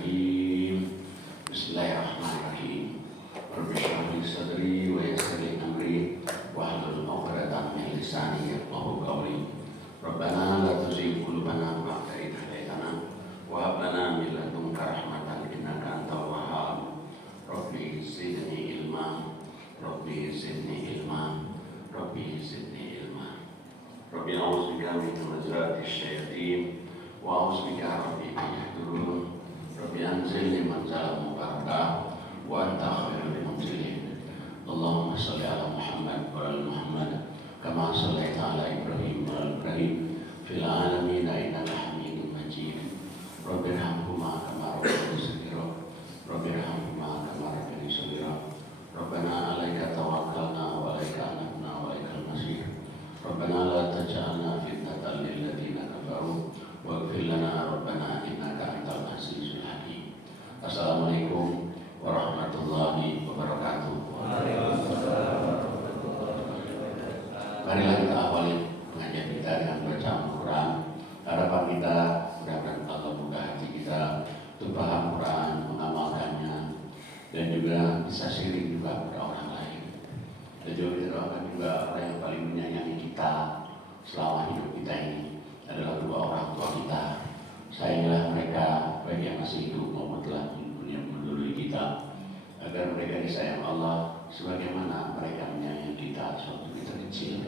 Bismillahirrahmanirrahim. Bismillahirrahmanirrahim. Rabbi shrah li sadri wa yassir li amri wahlul 'uqdatam min lisani yafqahu qawli. Rabbana la tuzigh qulubana ba'da idh hadaytana wa hab lana min ladunka rahmatan innaka antal wahhab. Rabbi zidni ilma, Rabbi zidni ilma, Rabbi zidni ilma. Rabbi a'udzubika min hamazati syayatin wa a'udzubika rabbi an yahdurun. Rabbi anzilni manzalan mubarakah wa anta khairul munzilin. Allahumma shalli ala Muhammad wa ala Muhammad kama shallaita ala Ibrahim wa ala Ibrahim fil alamin innaka Hamidum Majid. Rabbi irhamhuma kama rabbayani shaghira. Rabbi irhamhuma kama rabbayani shaghira. Rabbana 'alaika tawakkalna wa 'alaika anabna wa 'alaikal masir. Rabbana la taj'alna fitnatan lil ladzina kafaru waghfir lana rabbana innaka antal azizul hakim. Assalamualaikum warahmatullahi wabarakatuh. Marilah kita awali pengajian kita dengan baca Al-Quran. Harapan kita mudah-mudahan Allah buka hati kita untuk paham Quran, mengamalkannya, dan juga bisa sharing juga kepada orang lain. Dan juga kita doakan juga orang yang paling menyayangi kita selama hidup kita ini adalah dua orang tua kita. Sayangilah mereka baik yang masih hidup maupun telah yang mendahului kita, agar mereka disayang Allah sebagaimana mereka menyayangi kita sewaktu kita kecil.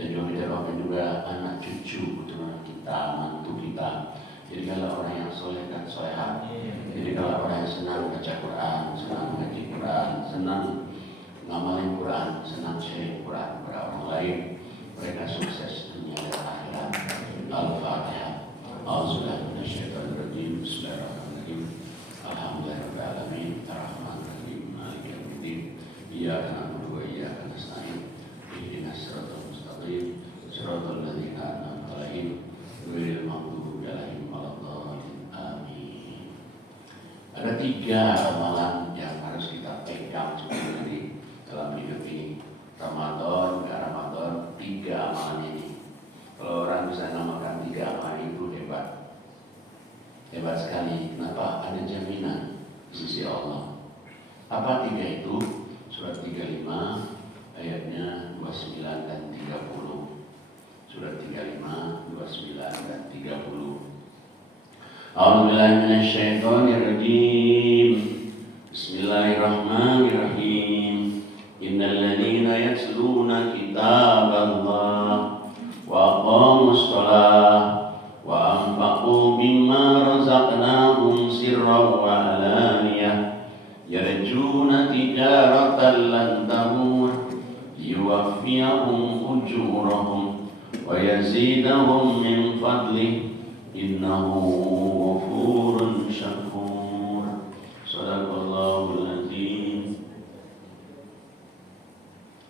Dan juga kita doakan juga anak cucu keturunan kita, mantu kita. Jadi kalau orang yang soleh dan soleha, jadi kalau orang yang senang baca Quran, senang mengaji Quran, senang ngamalin Quran, senang sharing Quran kepada orang lain, mereka sukses dunia dan akhirat. Al-Fatihah. A'udzubillahi minasyaitonir rajim. Bismillahirrahmanirrahim. Alhamdulillahirabbil alamin. Arrahmanirrahim. Maliki yaumiddin. Iyyaka na'budu wa iyyaka nasta'in. Ihdinas siratal mustaqim. Siratal ladzina an'amta 'alaihim ghairil maghdubi 'alaihim waladdallin. Amin. Ada 3 amalan yang harus kita pegang sebenarnya dalam hidup ini. Ramadan, enggak Ramadan, 3 amalan ini. Kalau orang bisa namakan 3 amalan itu hebat. Hebat sekali. Kenapa? Ada jaminan di sisi Allah. Apa 3 itu? Surat 35 ayatnya 29 dan 30. Surat 35, 29 dan 30. A'udzubillahi minasyaitonir rajim. Bismillahirrahmanirrahim. Innal ladzina yatluna kitaballah wa aqamus shalah wa anfaqu mimma razaqnahum sirran wa alaniyah yarjuna tijaratan lan tamur yuwaffiyahum ujurahum wa yazidahum min fadlih innahu ghafurun syakur. Shadaqallahul azim.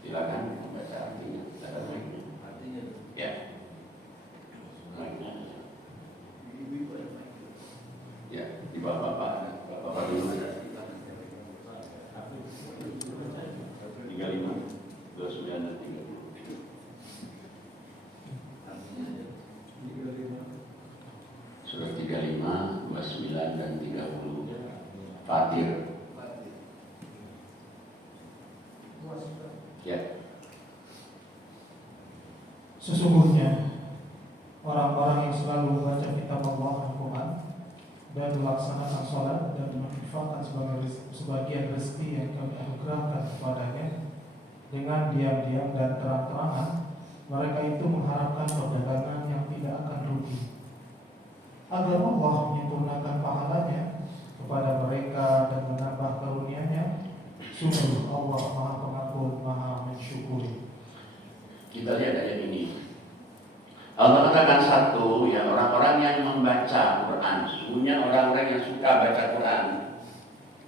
Silakan membaca artinya. Ada baiknya. Artinya. Ya. Baiknya. Ya, di bapak-bapak. Bapak-bapak dulu. 35, 29 dan 30. Surat 35, 29 dan 30. Fatir. Ya. Sesungguhnya orang-orang yang selalu membaca kitab Allah Al-Quran dan melaksanakan sholat dan menginfakkan sebagian rezeki yang kami anugerahkan kepadanya dengan diam-diam dan terang-terangan, mereka itu mengharapkan perdagangan yang tidak akan rugi, agar Allah menyempurnakan pahalanya kepada mereka dan menambah karunia-Nya. Sungguh Allah Maha Pengampun, Maha Mensyukuri. Kita lihat ayat ini. Allah katakan satu, ya orang-orang yang membaca Quran. Sesungguhnya orang-orang yang suka baca Quran,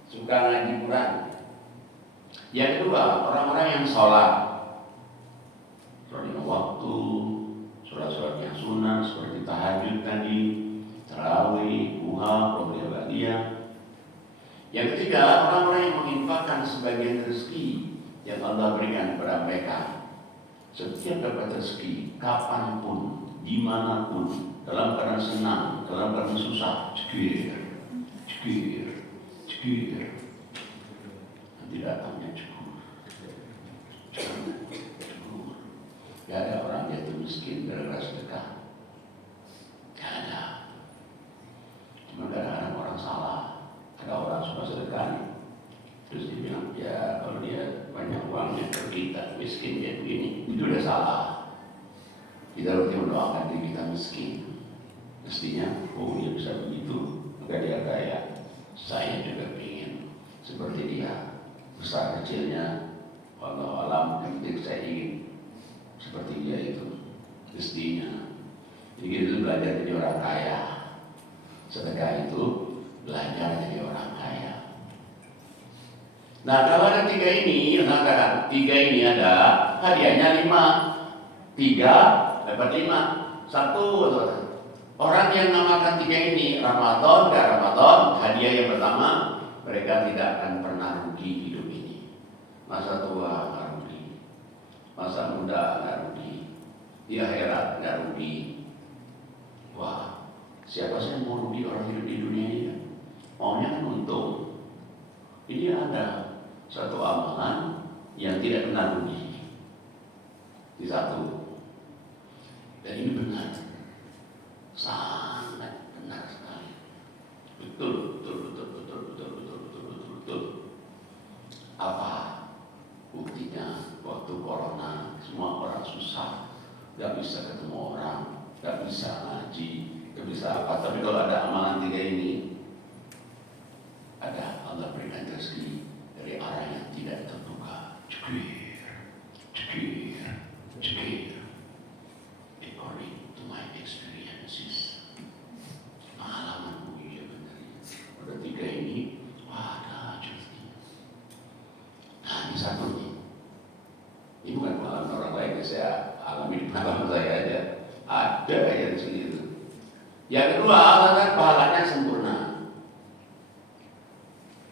suka ngaji Quran. Yang kedua, orang-orang yang sholat, sholat lima waktu, surat-surat yang sunnah seperti tahajud tadi, tarawih, duha, qobliyah ba'diyah. Yang ketiga, orang-orang yang menginfakkan sebagian rezeki yang Allah berikan kepada mereka. Setiap dapat rezeki, kapanpun, dimanapun, dalam keadaan senang, dalam keadaan susah, cekir, cekir. Nanti datangnya cukur. Gak ada orang jatuh miskin gara-gara sedekah. Gak ada. Cuma kadang-kadang orang salah. Ada orang suka sedekah nih. Terus dia bilang, ya kalau dia banyak uangnya kita miskin kayak begini, itu udah salah. Kita harus mendoakan diri kita miskin. Mestinya, oh dia bisa begitu, maka dia kaya. Saya juga ingin seperti dia. Besar kecilnya, wallahu alam, yang penting saya ingin seperti dia itu. Mestinya. Jadi kita belajar jadi orang kaya. Sedekah itu belajar jadi orang kaya. Nah kalau ada tiga ini, mengatakan tiga ini ada hadiahnya 5. 3 dapat 5. 1 orang yang namakan tiga ini Ramadan dan Ramadan, hadiah yang pertama, mereka tidak akan pernah rugi hidup ini. Masa tua nggak rugi, masa muda nggak rugi, di akhirat nggak rugi. Wah, siapa sih yang mau rugi orang hidup di dunia ini? Maunya kan untung. Ini ada satu amalan yang tidak pernah rugi. Di satu. Dan ini benar. Sangat benar sekali. Betul. Apa buktinya? Waktu corona semua orang susah, gak bisa ketemu orang, gak bisa ngaji, gak bisa apa. Tapi kalau ada amalan tiga ini, ada Allah berikan rezeki dari arah yang tidak terduga. Cekir. According to my experiences, pengalamanku ya benar. Ada tiga ini, wah ada rezekinya. Nah ini satu nih. Ini bukan pengalaman orang lain yang saya alami di pengalaman saya aja. Ada aja di sini itu. Yang kedua, Allah pahalanya sempurna.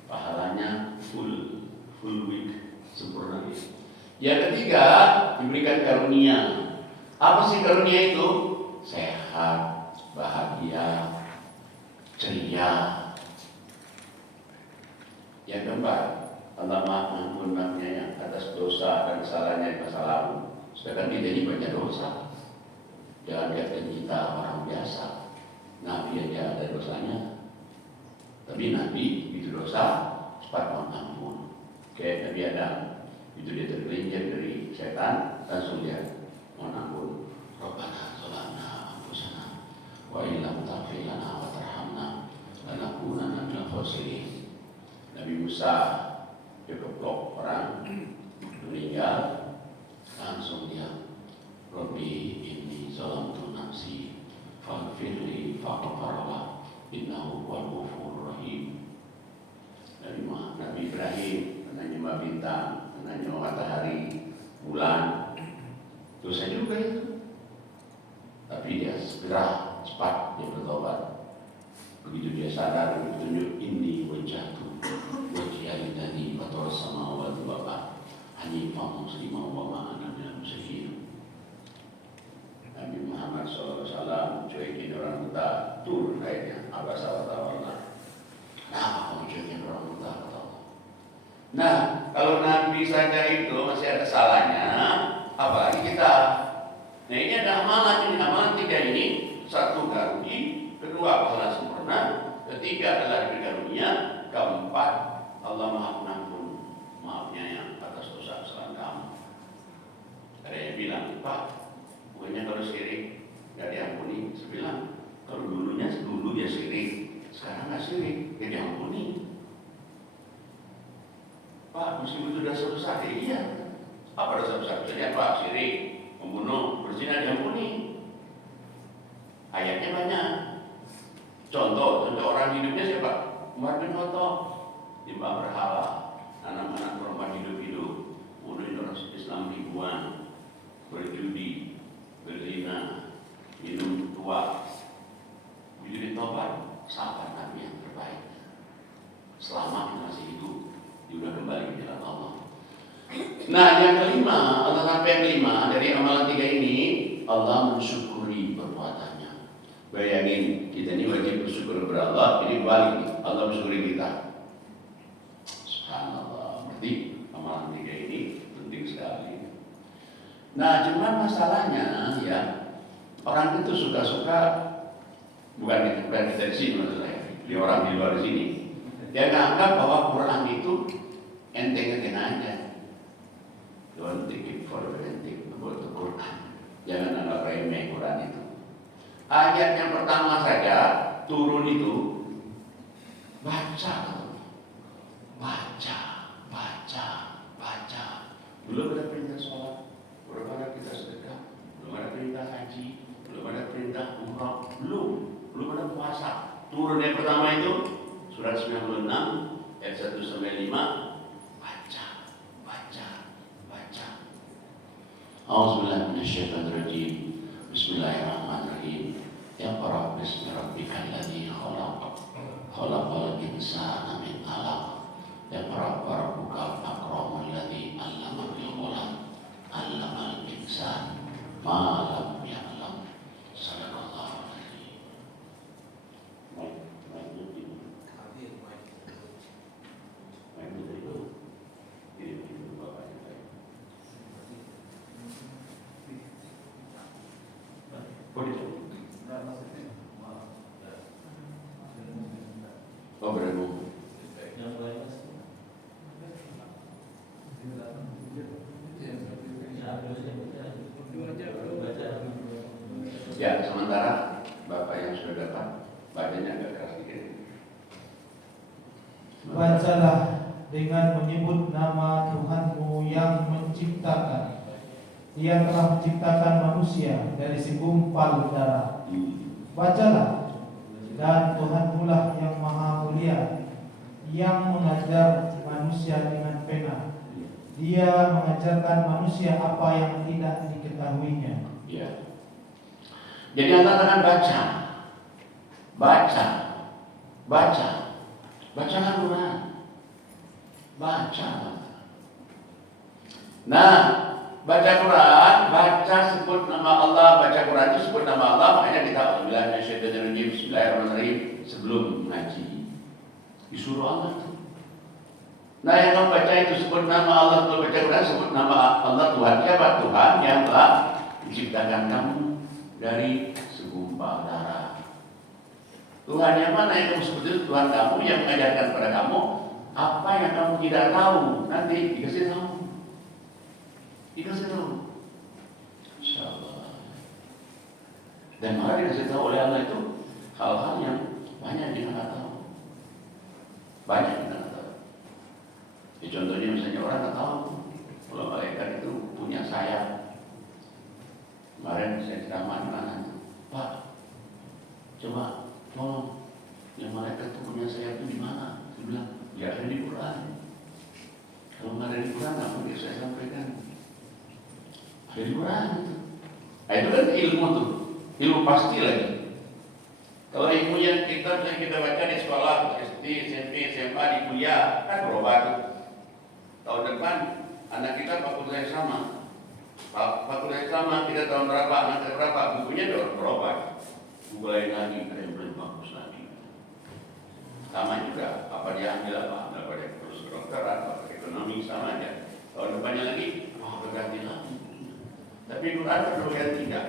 Pahalanya full week sempurna. Yang ketiga, diberikan karunia. Apa sih karunia itu? Sehat, bahagia, ceria. Yang keempat, Allah mengampunnya yang atas dosa dan kesalahannya di masa lalu. Sedangkan kita ini banyak dosa. Jangan katakan kita orang biasa. Nabi aja ada dosanya. Tapi Nabi itu dosa cepat mohon ampun. Kayak Nabi Adam, itu dia tergelincir dari setan, langsung dia mohon ampun. Rabbana zalamna anfusana wa illam taghfir lana wa tarhamna lanakunanna minal khasirin. Nabi Musa dia keblok orang meninggal, langsung dia Rabbi inni zalamtu nafsi faghfirli faghfara innahu huwal ghafurur rahim. Nabi Ibrahim menyembah bintang, menyembah matahari, bulan, dosa juga itu. Tapi dia segera cepat dia bertobat. Begitu dia sadar, begitu ini wajahku wajah tadi fatwa samawati wal ardh hanifan musliman wa ma ana minal musyrikin. Nabi Muhammad SAW cuekin orang buta, turun ayatnya abasa wa tawalla. Kenapa kamu cuekin orang buta? Nah, kalau Nabi saja itu masih ada salahnya, apalagi kita. Nah ini ada amalan tiga ini. Satu karunia, kedua pahala sempurna, ketiga adalah diberi karunia, keempat Allah Maha Pengampun, maafnya yang atas dosa kesalahan kamu. Ada yang bilang, Pak, bukannya kalau syirik nggak diampuni? Saya bilang, kalau dulu dia syirik, sekarang nggak syirik, dia diampuni. Pak, meskipun itu dosa besar, iya. Apa dosa besar? Misalnya Pak, syirik, membunuh, berzina diampuni. Ayatnya banyak. Contoh orang hidupnya siapa? Umar bin Khattab, timbang berhala, anak-anak perempuan hidup-hidup, bunuhin orang Islam ribuan, berjudi, berzina, minum tua. Begitu ditobat, sahabat Nabi yang terbaik. Selama masih hidup, dia sudah kembali ke jalan Allah. Nah, yang kelima, atau sampai yang kelima dari amalan tiga ini, Allah mensyukuri perbuatannya. Bayangin, kita ini wajib bersyukur kepada Allah, ini balik, Allah bersyukuri kita. Subhanallah, berarti amalan 3 ini penting sekali. Nah, cuman masalahnya ya, orang itu suka-suka, bukan kita di sini maksud saya, di orang di luar sini, dia nganggap bahwa Quran itu enteng-enteng aja. Don't take it for granted about the Quran. Jangan anggap remeh Quran itu. Ayat yang pertama saja turun itu baca, baca. Belum ada perintah sholat, belum ada perintah sedekah, belum ada perintah haji, belum ada perintah umrah, belum ada puasa. Turun yang pertama itu surat 96 ayat 1 sampai 5. Baca. A'udzubillahi minasyaitonirrajim. Bismillahirrahmanirrahim. Iqra bismi rabbikal ladzi khalaq. Khalaqal insana min 'alaq. Iqra wa rabbukal akramul ladzi 'allama bil qalam. 'Allamal insana ma lam ya'lam. Sadaqallahu alazim. Oh, berapa? Ya, sementara Bapak yang sudah dapat bacanya agak keras dikit. Bacalah dengan menyebut nama Tuhanmu yang menciptakan. Dia telah menciptakan manusia dari segumpal darah. Bacalah, dan Tuhanmu lah yang maha mulia, yang mengajar manusia dengan pena. Dia mengajarkan manusia apa yang tidak diketahuinya. Ya. Jadi Allah katakan bacalah Quran, baca. Nah, baca Quran, baca sebut nama Allah, baca Quran itu sebut nama Allah, makanya kita alhamdulillah minasyaitonirrajim, bismillahirrahmanirrahim sebelum ngaji. Disuruh Allah itu. Nah, yang kamu baca itu sebut nama Allah, kalau baca Quran sebut nama Allah Tuhan. Siapa? Tuhan yang telah menciptakan kamu dari segumpal darah. Tuhan yang mana yang kamu sebut itu? Tuhan kamu yang mengajarkan kepada kamu apa yang kamu tidak tahu. Nanti dikasih tahu. InsyaAllah. Dan malah dikasih tahu oleh Allah itu hal-hal yang banyak kita nggak tahu. Ya, contohnya misalnya orang nggak tahu kalau malaikat itu punya sayap. Kemarin saya ceramah di mana, Pak, coba tolong yang malaikat itu punya sayap itu di mana? Dia bilang, ya ada di Quran. Kalau nggak ada di Quran, apa yang saya sampaikan? Ada di Quran itu. Nah, itu kan ilmu tuh, ilmu pasti lagi. Kalau ilmu yang kita baca di sekolah, SD, SMP, SMA, di kuliah, kan berubah tuh. Tahun depan anak kita fakultas sama. Fakultas sama, kita tahun berapa, anak berapa, bukunya udah berubah. Buku lain lagi, ada yang lebih bagus lagi. Sama juga, apa dia ambil apa dia kursus kedokteran, apa ekonomi, sama aja. Tahun depannya lagi, berganti lagi. Tapi Quran berganti tidak.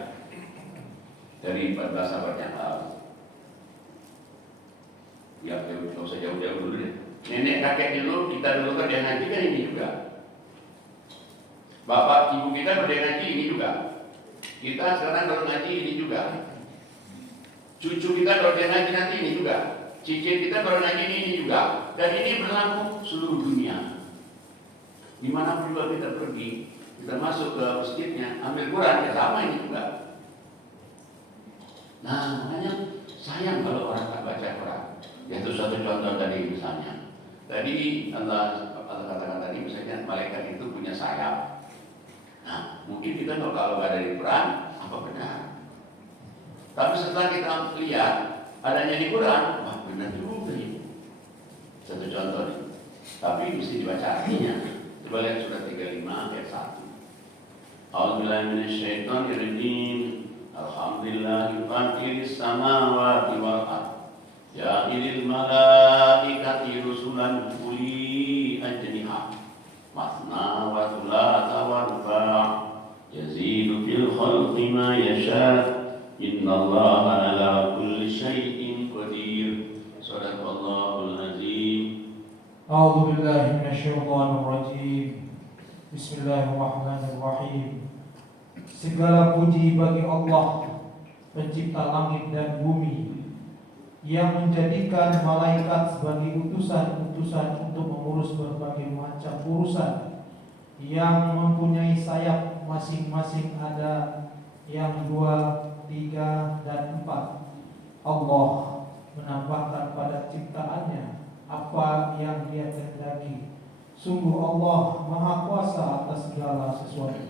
Dari 14 abad yang lalu. Ya, kalau saya jauh-jauh dulu deh. Nenek kakek dulu, kita dulu kan dia ngaji kan ini juga. Bapak ibu kita berdaya ngaji ini juga. Kita sekarang baru ngaji ini juga. Cucu kita baru dia ngaji nanti ini juga. Cicit kita baru ngaji ini juga. Dan ini berlaku seluruh dunia. Dimana juga kita pergi, kita masuk ke masjidnya, ambil Quran, ya sama ini juga. Nah, makanya sayang kalau orang tak baca Quran. Ya, itu satu contoh tadi misalnya. Tadi Allah katakan tadi misalnya malaikat itu punya sayap. Nah, mungkin kita kalau nggak ada di Quran, apa benar? Tapi setelah kita lihat adanya di Quran, wah benar juga ini. Satu contoh nih. Tapi mesti dibaca artinya. Coba lihat surat 35 ayat 1. A'udzubillahi minasyaitonirrajim. Alhamdulillahi fatiris samawati wal ardh ja'ilil malaikati rusulan uli ajniha masna wa thulatha wa ruba' yazidu fil khalqi ma yasha' innallaha ala kulli syai'in qadir. Shadaqallahul azim. A'udzu billahi minasyaitonir rajim. Bismillahirrahmanirrahim. Segala puji bagi Allah, pencipta langit dan bumi, yang menjadikan malaikat sebagai utusan-utusan untuk mengurus berbagai macam urusan, yang mempunyai sayap masing-masing, ada yang 2, 3, dan 4. Allah menambahkan pada ciptaannya apa yang Dia kehendaki. Sungguh Allah Maha Kuasa atas segala sesuatu.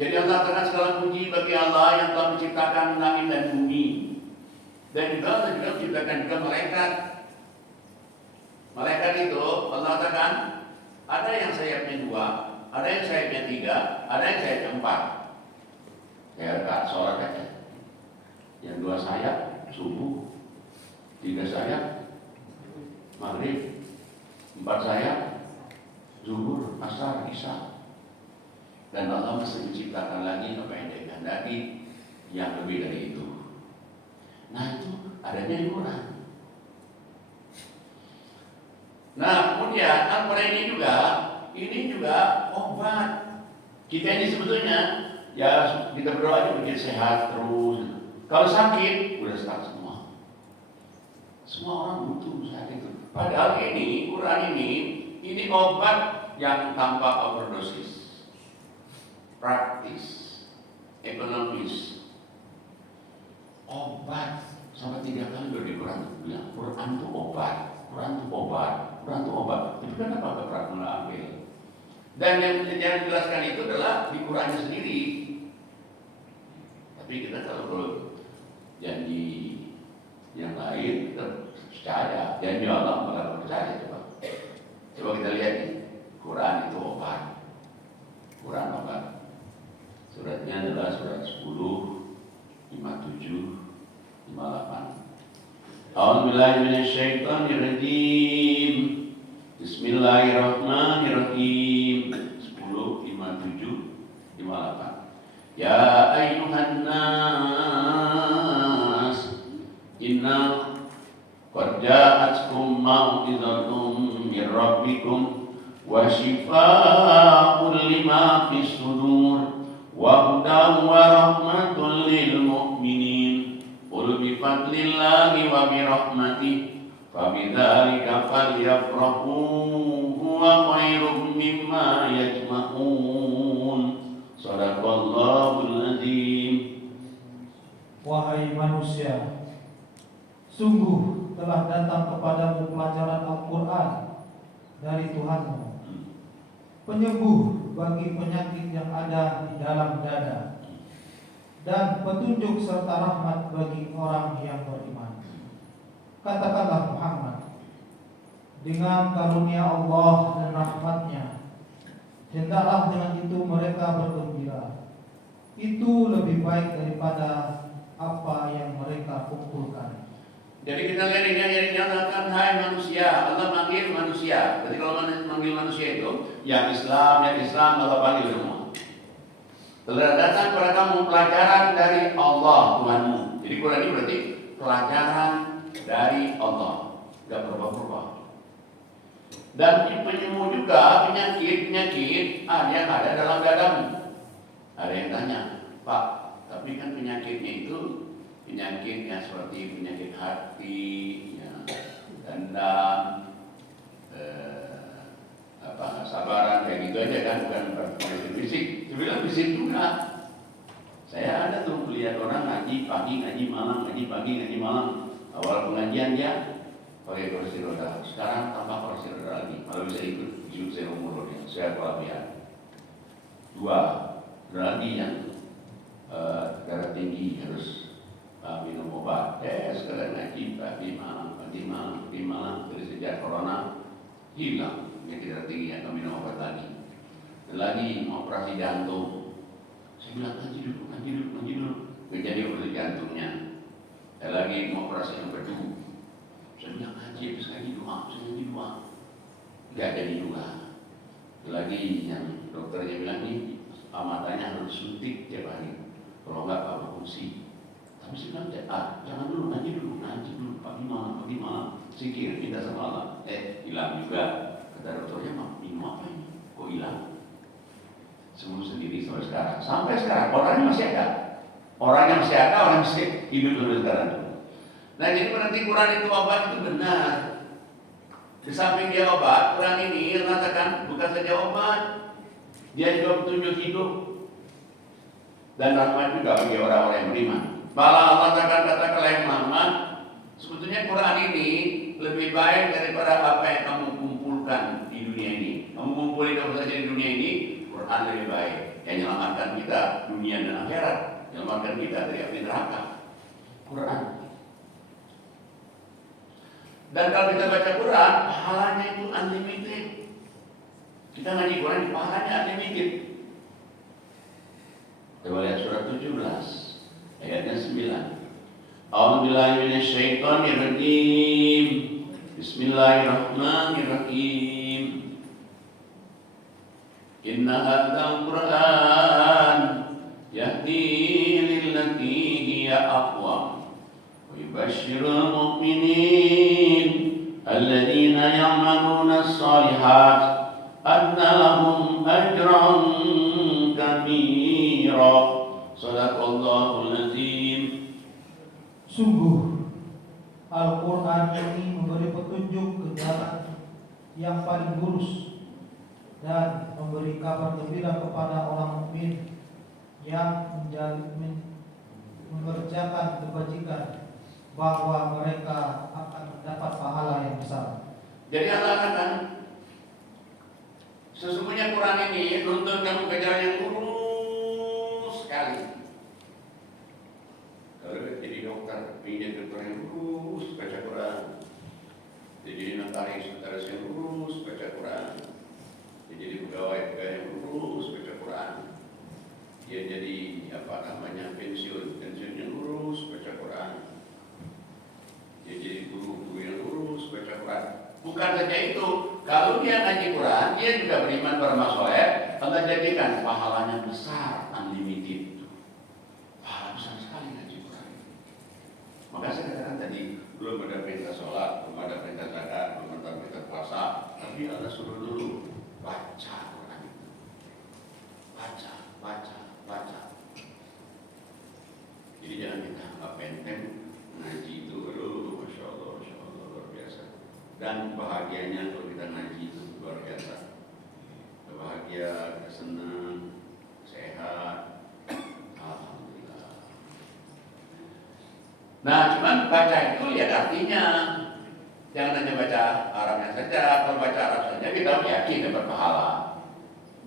Jadi Allah katakan segala puji bagi Allah yang telah menciptakan langit dan bumi. Dan juga menciptakan juga malaikat. Malaikat itu Allah katakan ada yang sayapnya 2, ada yang sayapnya 3, ada yang sayapnya 4. Saya kata sholat aja. Yang 2 sayap subuh, 3 sayap maghrib, 4 sayap zuhur, asar, isya. Dan Allah masih menciptakan lagi apa yang Dia kehendaki yang lebih dari itu. Nah, itu adanya di Quran. Nah, kemudian Al-Quran ini juga obat. Kita ini sebetulnya ya kita berdoa aja bikin sehat terus. Kalau sakit udah start semua. Semua orang butuh saat itu. Padahal ini Quran ini obat yang tanpa overdosis. Praktis, ekonomis, obat. Sampai 3 kali udah di Quran bilang Quran itu obat, Quran itu obat, Quran itu obat. Tapi kenapa gak pernah mengambil? Dan yang dijelaskan itu adalah di Qurannya sendiri. Tapi kita kalau janji yang lain kita percaya, janji Allah malah percaya. Coba kita lihat nih, Quran itu obat, Quran obat. Suratnya adalah surat 10, 57, 58. A'udzubillahi minasyaitonirrajim. Bismillahirrahmanirrahim. 10, 57, 58. Ya ayyuhan nas, inna qad ja'atkum mau'izatun min rabbikum wa shifaa'un lima fis sudur wa hudan wa rahmatun lil mu'minin. Qul bi fadlillahi wa bi rahmatihi fa bidzalika falyafrahu huwa khairum mimma yajma'un. Shadaqallahul azim. Wahai manusia, sungguh telah datang kepadamu pelajaran Al-Quran dari Tuhanmu, penyembuh bagi penyakit yang ada di dalam dada, dan petunjuk serta rahmat bagi orang yang beriman. Katakanlah Muhammad, dengan karunia Allah dan rahmatnya, hendaklah dengan itu mereka bergembira. Itu lebih baik daripada apa yang mereka kumpulkan. Jadi kita lihat ini yang dinyatakan, hai manusia, Allah manggil manusia. Berarti kalau manggil manusia itu, yang Islam Allah panggil semua. Telah datang kepada kamu pelajaran dari Allah Tuhanmu. Jadi Quran ini berarti pelajaran dari Allah, tidak berubah-ubah. Dan penyembuh juga penyakit yang ada dalam dadamu. Ada yang tanya, Pak, tapi kan penyakitnya itu penyakitnya seperti penyakit hati, ya, dendam, sabaran kayak gitu aja kan, bukan penyakit fisik. Sebenarnya fisik juga. Saya ada tuh melihat orang ngaji pagi, ngaji malam, ngaji pagi, ngaji malam. Awal pengajian dia pakai kursi roda, sekarang tanpa kursi roda lagi. Kalau bisa ikut saya umur dia, saya kelabian. 2, ada lagi yang darah tinggi harus minum obat. Sekarang ngaji pagi malam, dari sejak corona hilang penyakit darah tinggi, atau minum obat lagi. Dan lagi mau operasi jantung, Saya bilang ngaji dulu. Gak jadi operasi jantungnya. Saya lagi mau operasi yang kedua. Saya bilang ngaji, habis ngaji doa. Gak jadi juga. Lagi yang dokternya bilang nih, matanya harus suntik tiap hari. Kalau enggak gak berfungsi. Tapi saya bilang, jangan dulu, ngaji dulu. Pagi malam. Zikir, minta sama Allah. Hilang juga. Kata dokternya, minum apa ini? Kok hilang? Sembuh sendiri sampai sekarang. Orangnya masih ada. Orang masih hidup sampai sekarang. Nah, jadi berarti Quran itu obat itu benar. Di samping dia obat, Quran ini mengatakan bukan saja obat, dia juga petunjuk hidup dan rahmat juga bagi orang-orang yang beriman. Malah Allah kata kalian Muhammad, sebetulnya Quran ini lebih baik daripada apa yang kamu kumpulkan di dunia ini. Kamu kumpulin apa saja di dunia ini, Quran lebih baik. Yang menyelamatkan kita dunia dan akhirat, menyelamatkan kita dari api neraka. Quran. Dan kalau kita baca Quran, pahalanya itu unlimited. Kita ngaji Quran, pahalanya unlimited. Coba lihat surat 17, ayatnya 9. A'udzubillahi minasyaitonirrajim. Bismillahirrahmanirrahim. Inna hadzal Qur'an yahdi lillati hiya aqwam wa yubashshirul mu'minin alladzina ya'maluna as-shalihat anna lahum ajran kabira. Shadaqallahul azim. Sungguh Al-Quran ini memberi petunjuk ke jalan yang paling lurus dan memberi kabar gembira kepada orang mukmin yang mengerjakan kebajikan bahwa mereka akan mendapat pahala yang besar. Jadi Allah katakan, sesungguhnya Quran ini nuntun kamu ke jalan yang lurus sekali. Kalau jadi dokter, pinjam dokter yang lurus, baca Quran. Jadi notaris yang lurus, baca Quran. Dia jadi pegawai yang lurus, baca Quran. Dia jadi pensiun yang lurus, baca Quran. Dia jadi guru yang lurus, baca Quran. Bukan saja itu, kalau dia ngaji Quran, dia juga beriman bermasoleh, Allah jadikan pahalanya besar, unlimited. Pahala besar sekali ngaji Quran. Maka saya katakan tadi, belum ada perintah sholat, belum ada perintah zakat, belum ada perintah puasa, tapi Allah suruh dulu baca Quran itu. Baca. Jadi jangan kita anggap enteng ngaji itu, masya Allah luar biasa. Dan bahagianya kalau kita ngaji itu luar biasa. Bahagia, kita senang, sehat, alhamdulillah. Nah, cuman baca itu lihat artinya. Jangan hanya baca Arabnya saja. Kalau baca Arab saja kita yakin dapat pahala.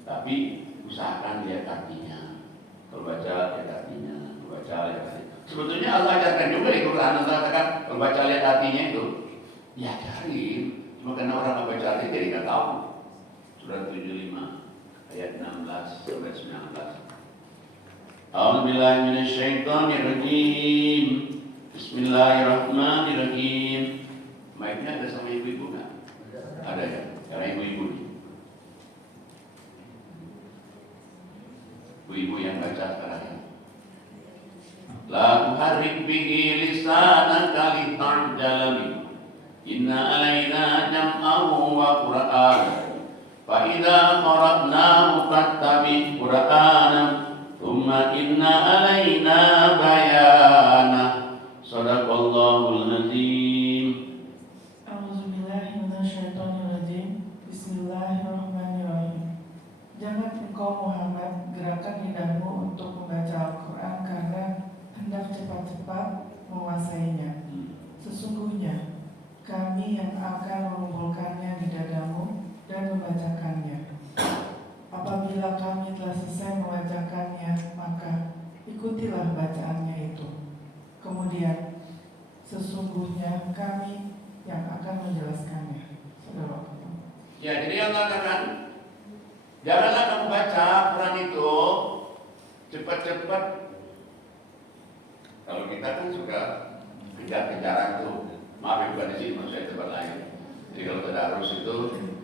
Tapi usahakan lihat artinya. Kalau baca lihat artinya. Sebetulnya Allah ajarkan juga di Quran. Allah katakan kalau baca lihat artinya itu diajarin. Cuma karena orang nggak baca artinya jadi nggak tahu. Surat 75 ayat 16 sampai 19. A'udzubillahi minasyaitonirrajim. Bismillahirrahmanirrahim. Mic-nya ada sama ibu-ibu nggak? Ada ya, karena ibu-ibu nih. Ibu-ibu yang baca sekarang ya. La tuharrik bihi lisanaka litarjala bihi. Inna alaina jam'ahu wa qur'anahu. Fa idza qara'nahu fattabi' qur'anahu. Thumma inna alaina bayana. Shadaqallahul azim. Bismillahirrahmanirrahim. Jangan engkau Muhammad gerakkan lidahmu untuk membaca Al-Quran karena hendak cepat-cepat menguasainya. Sesungguhnya kami yang akan mengumpulkannya di dadamu dan membacakannya. Apabila kami telah selesai membacakannya, maka ikutilah bacaannya itu. Kemudian sesungguhnya kami yang akan menjelaskannya. Ya, jadi Allah katakan, janganlah kamu baca Quran itu cepat-cepat. Kalau kita kan suka kejar-kejaran tuh. Maaf ya, bukan di sini, maksud saya tempat lain. Jadi kalau tadarus itu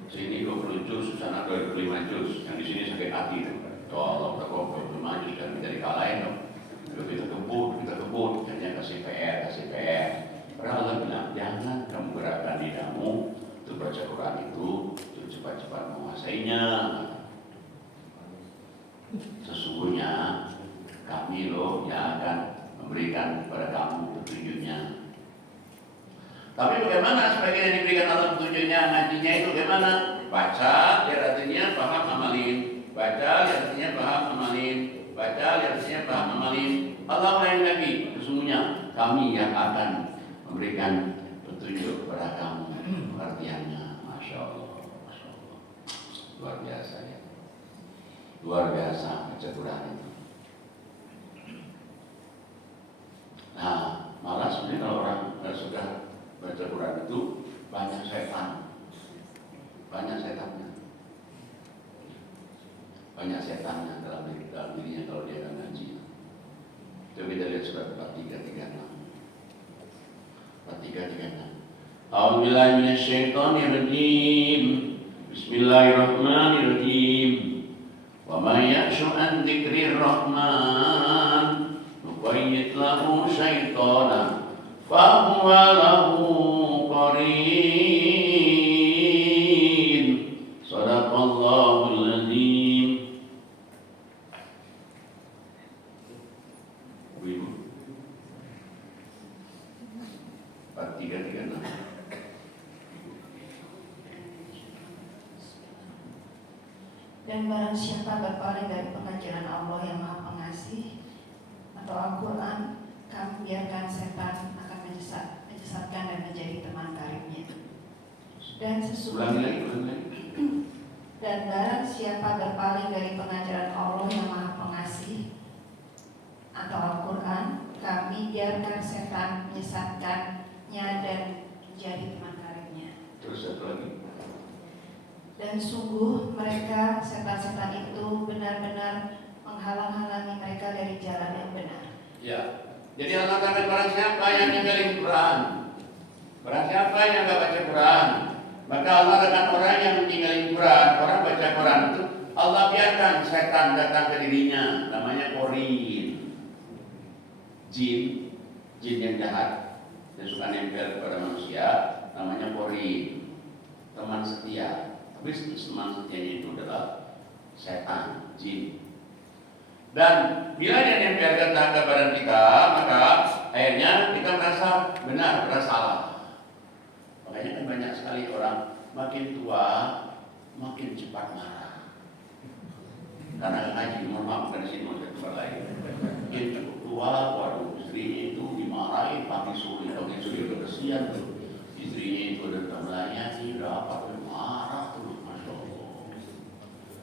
sini 20 juz, sana 25 juz. Yang di sini sakit hati tuh. Allah takut 25 juz kan kita dikalahin dong. Kita kebut, hanya kasih PR. Padahal Allah bilang, jangan kamu gerakkan lidahmu untuk baca Quran itu untuk cepat-cepat menguasainya. Sesungguhnya kami loh yang akan memberikan kepada kamu petunjuknya. Tapi bagaimana sebagian yang diberikan Allah petunjuknya, ngajinya itu bagaimana? Baca, lihat artinya, paham, amalin. Baca, lihat artinya, paham, amalin. Baca, lihat artinya, paham, amalin. Allah lain lagi, sesungguhnya kami yang akan memberikan petunjuk kepada kamu. Pengertiannya, Masya Allah. Luar biasa ya. Luar biasa baca Quran itu. Nah, malah sebenarnya kalau orang sudah baca Quran itu banyak setan, banyak setannya dalam dirinya kalau dia akan ngaji. Coba kita lihat surat 4336. 4336. A'udzubillahi minasyaitonirrajim. Bismillahirrahmanirrahim. Wa may ya'shu an dzikrir rahman nuqayyid lahu syaitanan fa huwa lahu qarin. Shadaqallahul adzim. 4336. Dan barang siapa berpaling dari pengajaran Allah yang Maha Pengasih atau Al-Quran, kami biarkan setan akan menyesatkan dan menjadi teman karibnya. Dan sesungguhnya dan barang siapa berpaling dari pengajaran Allah yang Maha Pengasih atau Al-Quran, kami biarkan setan menyesatkannya dan menjadi teman karibnya. Terus satu lagi. Dan sungguh mereka setan-setan itu benar-benar menghalang-halangi mereka dari jalan yang benar. Ya, jadi Allah katakan barang siapa yang ninggalin Quran, barang siapa yang nggak baca Quran, maka Allah akan orang yang meninggalin Quran, orang baca Quran itu Allah biarkan setan datang ke dirinya, namanya korin, jin yang jahat, yang suka nempel kepada manusia, namanya korin, teman setia. Tapi teman setianya itu adalah setan, jin. Dan bila dia nempel ke badan kita, maka akhirnya kita merasa benar, merasa salah. Makanya kan banyak sekali orang makin tua makin cepat marah. Karena ngaji, mohon maaf dari sini mau ke tempat lain. Makin cukup tua, waduh istrinya itu dimarahin pagi sore udah kesian tuh. Istrinya itu udah melayani, udah apa, udah marah tuh.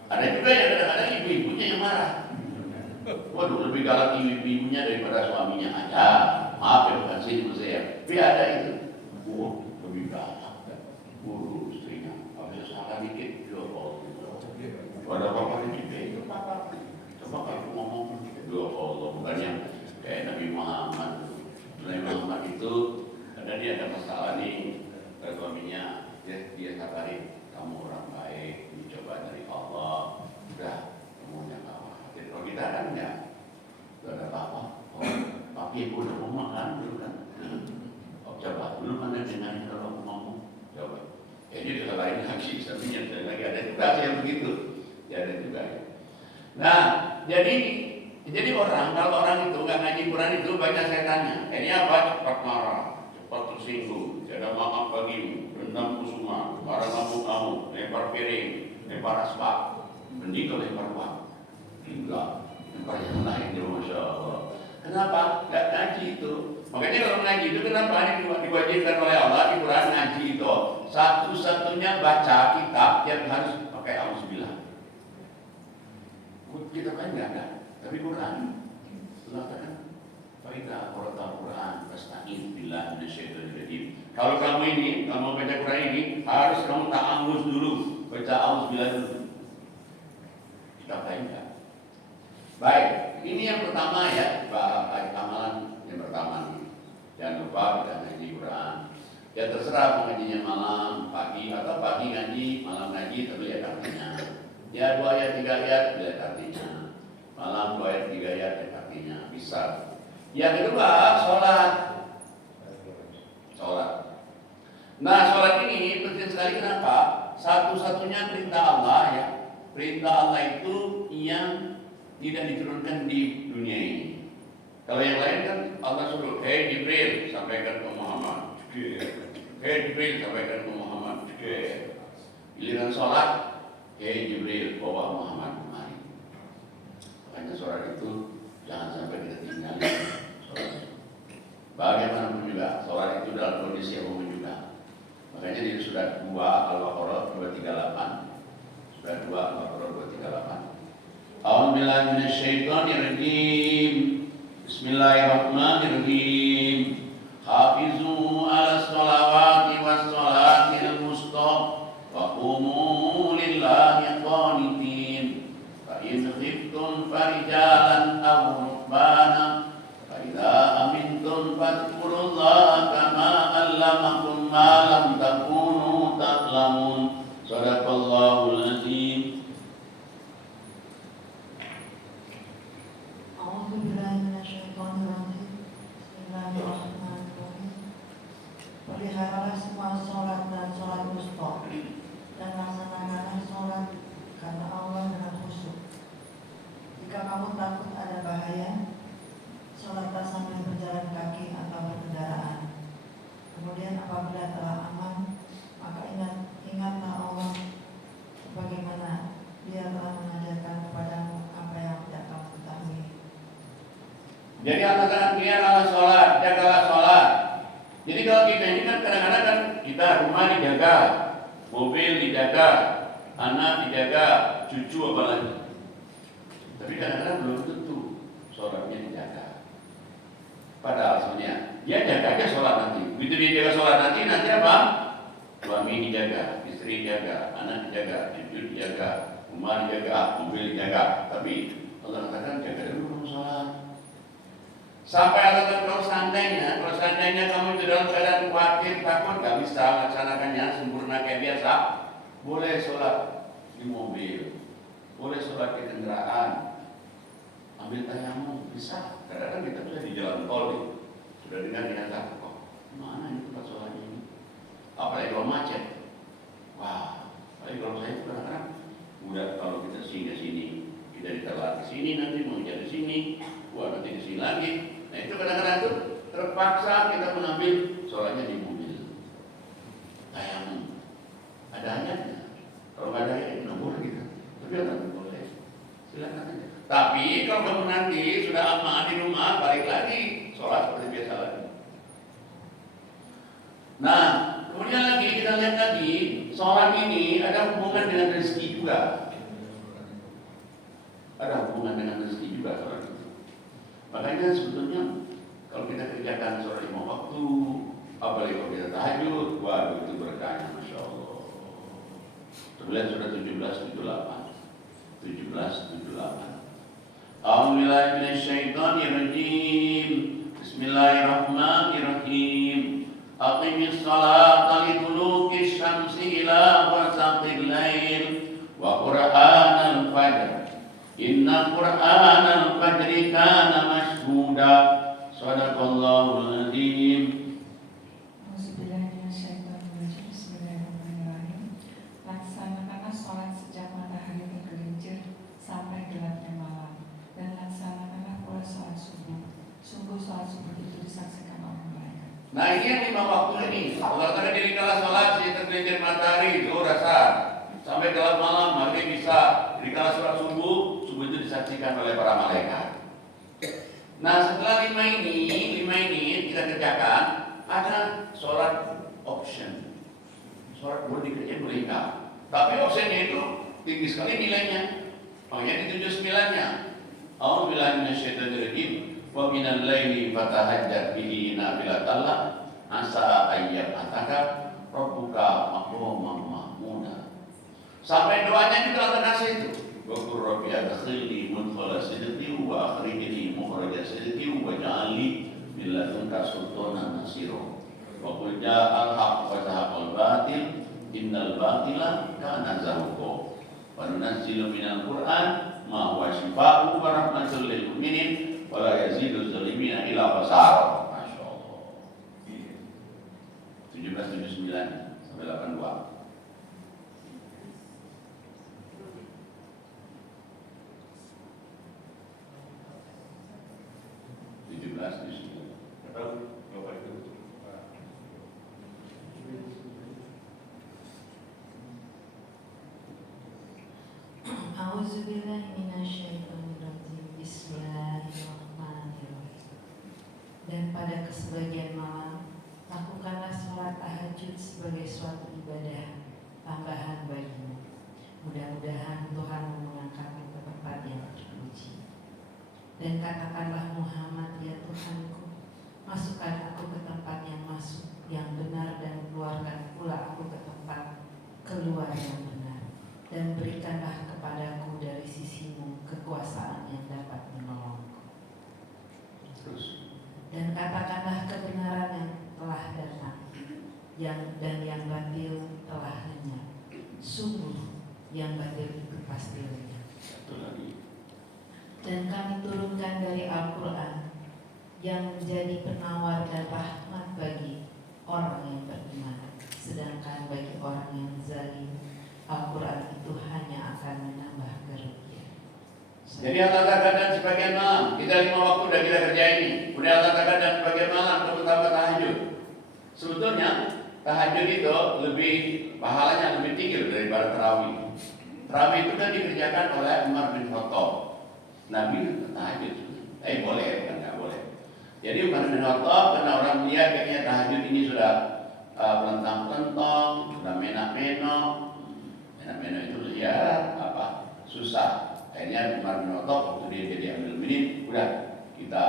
Ada juga yang kadang-kadang ibu-ibunya yang marah. Waduh, lebih galak ibu-ibunya daripada suaminya ada. Maaf ya, bukan sini saya. Tapi ada itu. Wah, lebih galak. Waduh, istrinya. Habis salah dikit, ya Allah. Ada apa-apa dikit, itu apa? Coba kalau ngomong, ya Allah. Bukan yang kayak Nabi Muhammad. Nabi Muhammad itu, ada dia ada masalah nih. Suaminya, dia kabarin, kamu orang baik, dicoba dari Allah, udah kamu jangan khawatir. Kalau kita kan ya, gak ada apa-apa. Oh, papi aku udah mau makan dulu kan. Coba dulu mana dengarin kalau aku ngomong. Coba. Dia dikabarin lagi, sampingnya lagi ada juga yang begitu. Ya ada juga. Nah, jadi kalau orang itu nggak ngaji Quran itu banyak setannya. Ini apa? Cepat marah, cepat tersinggung, tidak maaf bagimu, rendam kusuma, marah ngamuk kamu, lempar piring, lempar asbak, mending kalau lempar uang, enggak, lempar yang lain, ya Masya Allah. Kenapa? Nggak ngaji itu. Makanya kalau ngaji itu kenapa diwajibkan oleh Allah di Quran ngaji itu satu-satunya baca kitab yang harus pakai auzubillah. Kita kan nggak ada, tapi Quran mengatakan Faida Quran fasta'in billah minasyaitonir rajim. Kalau kamu ini, kalau mau baca Quran ini harus kamu ta'awuz dulu, baca auzubillah dulu. Kita baca. Baik, ini pertama ya, amalan yang pertama nih. Jangan lupa kita ngaji Quran. Ya terserah mau ngajinya malam, pagi, atau pagi ngaji, malam ngaji, tapi lihat artinya. Ya 2 ayat 3 ayat lihat artinya. Malam 2 ayat 3 ayat lihat artinya. Bisa. Yang kedua, sholat. Nah, sholat ini penting sekali. Kenapa? Satu-satunya perintah Allah ya. Perintah Allah itu yang tidak diturunkan di dunia ini. Kalau yang lain kan Allah suruh, "Hei Jibril, sampaikan ke Muhammad." "Hei Jibril, sampaikan ke Muhammad." Giliran sholat, "Hei Jibril, bawa Muhammad kemari." Makanya sholat itu jangan sampai kita tinggalin sholat. Bagaimanapun juga, sholat itu dalam kondisi apapun juga. Makanya di surat 2 Al-Baqarah 238. Surat 2 Al-Baqarah 238. A'udzubillahi minasyaitonirrajim. Bismillahirrahmanirrahim. Hafizu 'alas sholawati was sholatil wusta wa qumu lillahi qanitin. Fa in khiftum farijalan aw rukbana fa idza amintum fadhkurullaha kama 'allamakum ma lam takunu ta'lamun. Shadaqallahul azim. Peliharalah semua sholat dan sholat wusta, dan laksanakanlah sholat karena Allah dengan khusyuk. Jika kamu takut ada bahaya, sholatlah sambil berjalan kaki atau berkendaraan. Kemudian apabila telah aman, maka ingatlah Allah sebagaimana Dia telah mengajarkan kepadamu apa yang tidak kamu ketahui. Jadi antara kalian adalah sholat, jagalah sholat. Jadi kalau kita ini kan kadang-kadang kan kita rumah dijaga, mobil dijaga, anak dijaga, cucu apalagi. Tapi kadang-kadang belum tentu sholatnya dijaga. Padahal sebenarnya dia jaga aja sholat nanti. Begitu dia jaga sholat nanti apa? Suami dijaga, istri dijaga, anak dijaga, cucu dijaga, rumah dijaga, mobil dijaga. Tapi Allah katakan jaga dulu sholat. Sampai ada kalau seandainya kamu di dalam keadaan khawatir, takut, gak bisa melaksanakannya sempurna kayak biasa, boleh sholat di mobil, boleh sholat di kendaraan, ambil tayamum, bisa. Kadang-kadang kita bisa di jalan tol nih, sudah dengar diantar, kok mana ini tempat sholatnya ini? Apalagi kalau macet, wah, apalagi kalau saya kadang-kadang udah kalau kita sini, kita ditelat ke sini, nanti mau jadi sini, wah nanti ke sini lagi. Nah itu kadang-kadang tuh terpaksa kita mengambil sholatnya di mobil. Tayamum, ada ayatnya. Kalau nggak ada ayatnya, nggak boleh gitu. Tapi nggak boleh, silakan aja. Tapi kalau kamu nanti sudah aman di rumah, balik lagi sholat seperti biasa lagi. Nah, kemudian lagi kita lihat lagi, sholat ini ada hubungan dengan rezeki juga. Ada hubungan dengan rezeki juga sholat itu. Makanya sebetulnya kalau kita kerjakan sholat 5 waktu, apalagi kalau kita tahajud, waduh itu berkahnya, masya Allah. Lihat surat 17:78. A'udzubillahi minasyaitonirrajim. Bismillahirrahmanirrahim. Aqimis salata liduluki syamsi ila ghasaqil lail wa qur'anal fajr. Inna qur'anal fajri kana mashhuda. Shadaqallahul azim. Bismillahirrahmanirrahim. Laksanakanlah sholat sejak matahari tergelincir sampai gelapnya malam, dan laksanakanlah pula sholat subuh. Sungguh sholat subuh itu disaksikan oleh malaikat. Nah ini yang 5 waktu ini. Kalau tadi dikala sholat si tergelincir matahari itu rasa sampai gelap malam, maghrib bisa. Dikala sholat subuh itu disaksikan oleh para malaikat. Nah setelah 5 ini kita kerjakan, ada sholat option. Sholat boleh dikerjain boleh enggak. Tapi optionnya itu tinggi sekali nilainya. Makanya di 79-nya. A'udzubillahi minasyaitonirrajim. Wa minal laili fatahajjat bihi nafilatan lak asa ayyab'atsaka rabbuka maqaman mahmuda. Sampai doanya juga Allah kasih itu. Wa وقل رب أدخلني مدخل صدق وأخرجني مخرج صدق واجعل لي من لدنك سلطانا نصيرا وقل جاء الحق وزهق الباطل إن الباطل كان زهوقا وننزل من القرآن ما هو شفاء ورحمة للمؤمنين ولا يزيد الظالمين إلا خسارا. Masya Allah. 1779 sampai 82. Bismillahirrahmanirrahim. Dan pada kesebagian malam, lakukanlah sholat tahajud sebagai suatu ibadah tambahan bagimu. Mudah-mudahan Tuhan mengangkatmu ke tempat yang terpuji. Dan katakanlah Muhammad, ya Tuhanku, masukkan aku ke tempat yang masuk yang benar dan keluarkan pula aku ke tempat keluar yang benar. Dan berikanlah kepadaku dari sisimu kekuasaan yang dapat menolongku. Dan katakanlah kebenaran yang telah datang, dan yang batil telah lenyap. Sungguh yang batil itu pasti lenyap. Dan kami turunkan dari Al-Quran yang menjadi penawar dan rahmat bagi orang yang beriman. Sedangkan bagi orang yang zalim, Al-Quran itu hanya akan menambah kerugian. Jadi Allah katakan sebagian malam, kita 5 waktu udah kita kerjain. Kemudian Allah katakan sebagian malam kamu tambah tahajud. Sebetulnya tahajud itu lebih pahalanya lebih tinggi daripada tarawih. Tarawih itu kan dikerjakan oleh Umar bin Khattab. Nabi tahajud. Boleh kan nggak boleh. Jadi Umar bin Khattab karena orang melihat kayaknya tahajud ini sudah pelentang-pelentong, sudah menak-menok. Menak-menok itu ya susah. Akhirnya Umar bin Khattab waktu dia jadi Amirul Mukminin, udah kita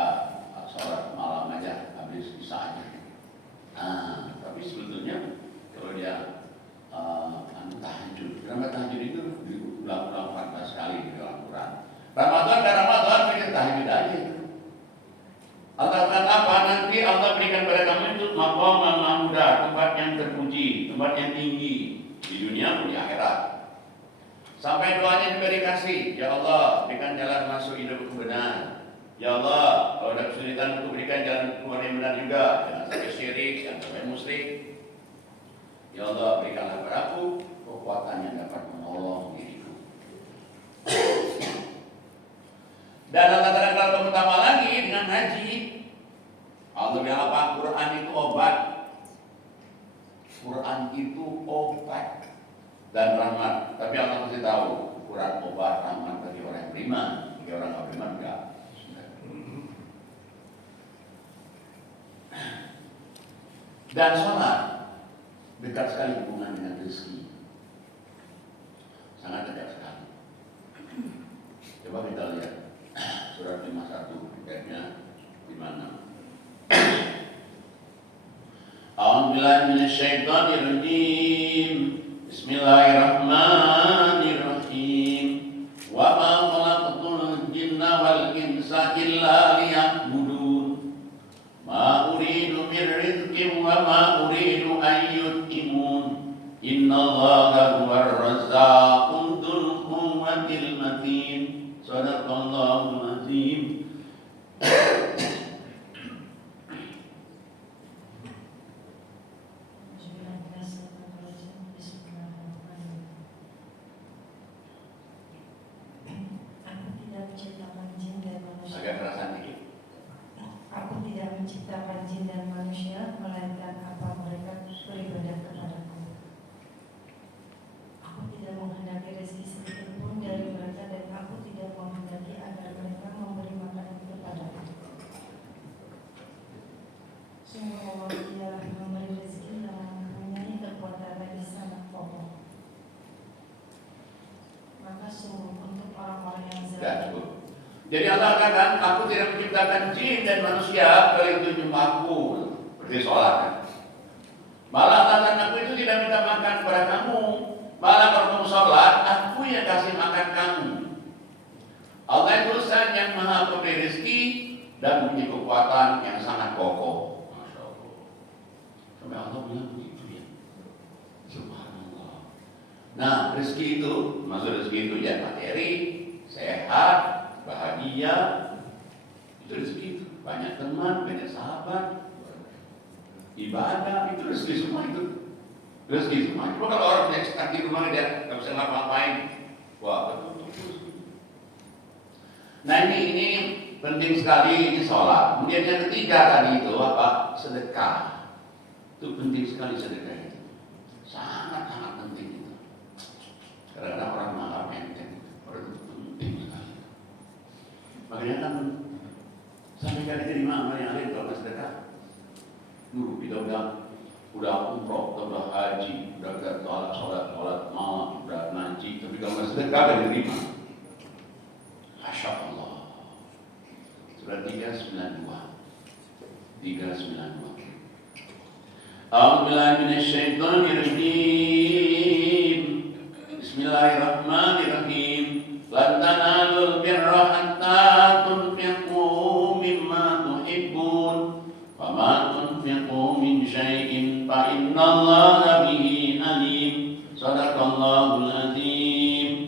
sholat malam aja, habis isya aja. Tapi sebetulnya kalau dia tahajud, kenapa tahajud itu diulang-ulang 14 kali di dalam Quran. Ramadan ke Ramadan kita tahajud aja. Allah kata apa? Nanti Allah berikan pada kamu itu maqam mahmudah, tempat yang terpuji, tempat yang tinggi di dunia pun di akhirat. Sampai doanya juga dikasih, ya Allah berikan jalan masuk hidup benar. Ya Allah, kalau ada kesulitan untuk berikan jalan keluar yang benar juga, jangan sampai syirik, jangan sampai musyrik. Ya Allah berikanlah padaku kekuatan yang dapat menolong diriku. Dan Allah katakan kalau kamu tambah lagi dengan haji, Allah bilang apa? Quran itu obat. Quran itu obat dan rahmat. Tapi Allah masih tahu Quran obat rahmat bagi orang yang beriman, bagi orang yang beriman enggak. Dan sholat dekat sekali hubungan dengan rezeki, sangat dekat sekali. Coba kita lihat surat 51 ayatnya 56. A'udzubillahi minasyaitonir rajim. Bismillahirrahmanirrahim. Wa ma khalaqtul jinna wal insa illa liya'budun. Ma uridu min rizqin wa ma uridu an yut'imun. Innallaha huwar razzaqu dzul quwwatil matin. Shadaqallahul azim. Agak kerasan dikit. Aku tidak menciptakan jin dan manusia, melainkan apa mereka beribadah kepadaku. Aku tidak menghendaki rezeki sedikit pun dari mereka, dan aku tidak menghendaki agar mereka memberi makan kepadaku. Sungguh Allah dialah memberi rezeki yang mempunyai kekuatan medis sangat kokoh. Maka sungguh untuk orang-orang yang zalim. Jadi Allah katakan, aku tidak menciptakan jin dan manusia kecuali untuk menyembahku, seperti sholat kan. Malah Allah katakan, aku itu tidak minta makan kepada kamu. Malah kalau kamu sholat, aku yang kasih makan kamu. memberi rezeki dan punya kekuatan yang sangat kokoh. Masya Allah. Sampai Allah bilang begitu ya. Subhanallah. Nah, rezeki itu, maksud rezeki itu ya materi, sehat, bahagia, itu rezeki itu. Banyak teman, banyak sahabat, ibadah, itu rezeki semua itu. Rezeki semua. Cuma kalau orang punya stuck di rumah dia nggak bisa ngapa-ngapain, wah betul. Nah ini penting sekali, ini sholat. Kemudian yang ketiga tadi itu apa? Sedekah. Itu penting sekali sedekah itu. Sangat penting itu. Kadang-kadang orang menganggap enteng, orang itu penting sekali. Makanya kan sampai kali terima amal yang lain kalau sedekah. Dulu kita udah umroh, udah haji, udah sholat malam, udah ngaji, tapi kalau sedekah gak diterima. Masya Allah. Surat 392. A'udzubillahi minasyaitonirrajim. Bismillahirrahmanirrahim. Lan tanalul birra hatta tunfiqu mimma tuhibbun. Wa ma tunfiqu min syai'in fa innallaha bihi alim. Shadaqallahul azim.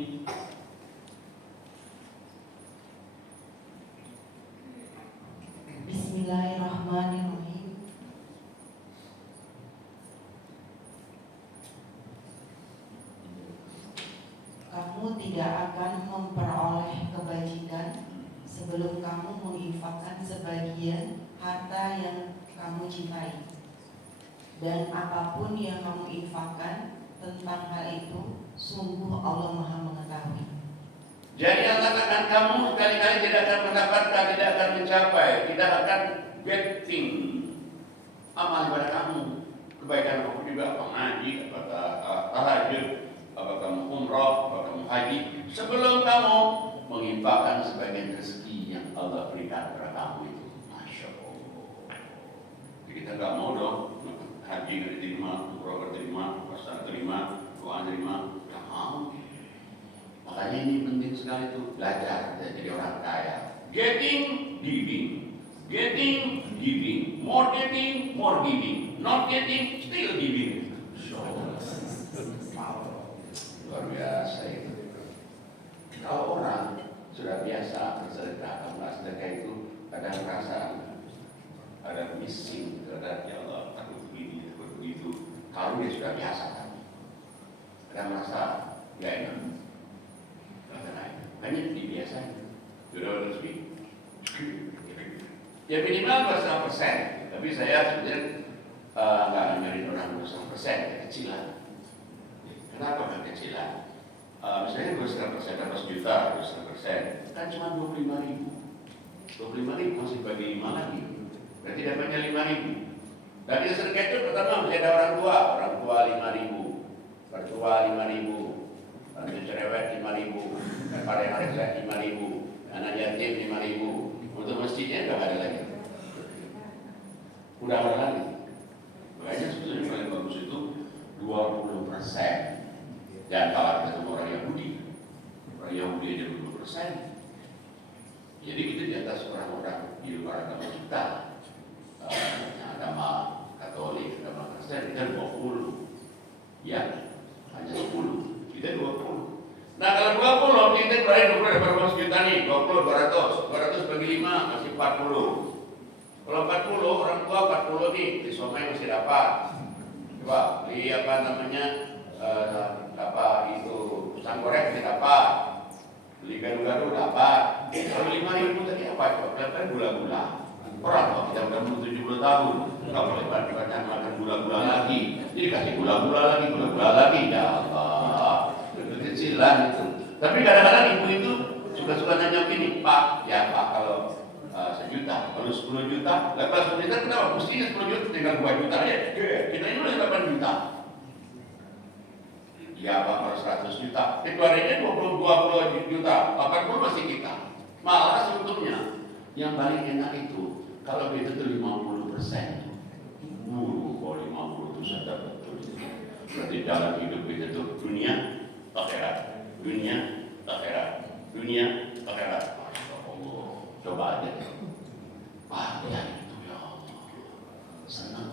Bismillahirrahmanirrahim. Kamu tidak akan memperoleh kebajikan sebelum kamu menginfakkan sebagian harta yang kamu cintai. Dan apapun yang kamu infakkan tentang hal itu, sungguh Allah Maha mengetahui. Jadi Allah katakan kamu sekali-kali tidak akan mendapatkan, tidak akan mencapai, tidak akan getting amal ibadah kamu. Kebaikan kamu juga apa ngaji, apakah tahajud, apakah kamu umroh, apakah kamu haji, sebelum kamu menginfakkan sebagian rezeki yang Allah berikan kepada kamu itu. Masya Allah. Jadi kita nggak mau dong haji nggak diterima, umroh nggak diterima, puasa terima, doa terima, nggak mau. Makanya ini penting sekali tuh belajar jadi orang kaya. Getting, giving. Getting, giving. More getting, more giving. Not getting, still giving. Luar biasa itu. Kalau orang sudah biasa bersedekah, kalau sedekah itu kadang merasa ada missing, ada ya Allah takut begini, takut begitu. Kalau dia sudah biasa, kadang merasa nggak enak. Hanya dibiasakan. Sudah resmi. Ya minimal 20%. Tapi saya sebenarnya nggak ngajarin orang 20%, kecilan. Kenapa kecilan? Misalnya 20% dapat 1 juta, 20% kan cuma 25.000. 25.000 masih bagi 5 lagi. Berarti dapatnya 5.000. Dari sedekah itu pertama masih ada orang tua 5.000, mertua 5.000. Nanti cerewet 5.000, pada yang ada 5.000, anak yatim 5.000, untuk masjidnya nggak ada lagi. Udah ada lagi. Makanya sebetulnya paling bagus itu 20%. Dan kalau kita ketemu orang Yahudi aja 20%. Jadi itu di atas orang-orang di luar agama kita, agama Katolik, agama Kristen kita 20, ya hanya 10. Kita 20. Nah kalau 20, kita berarti 20 dapat 1 juta nih, 20, 200 bagi 5 masih 40. Kalau 40, orang tua 40 nih, di somai masih dapat. Coba beli apa namanya, apa itu, pisang goreng masih dapat. Beli gado-gado dapat. Kalau 5.000 tadi apa? Kelihatan gula-gula. Orang tua kita udah 70 tahun, nggak boleh banyak makan gula-gula lagi. Jadi kasih gula-gula lagi, ya Allah. Kecilan itu. Tapi kadang-kadang ibu itu suka-suka nanya gini, Pak, ya Pak kalau 1 juta, kalau 10 juta, kalau 10 juta kenapa? Mestinya 10 juta tinggal 2 juta aja. Kita ini udah 8 juta. Ya Pak kalau 100 juta, keluarinnya 20 juta, 80 masih kita. Malah sebetulnya yang paling enak itu kalau kita tuh 50%. Kalau 50 itu sudah betul. Berarti dalam hidup kita tuh dunia akhirat, dunia akhirat, dunia akhirat. Masya Allah. Coba aja. Wah, dia itu ya Allah. Senang.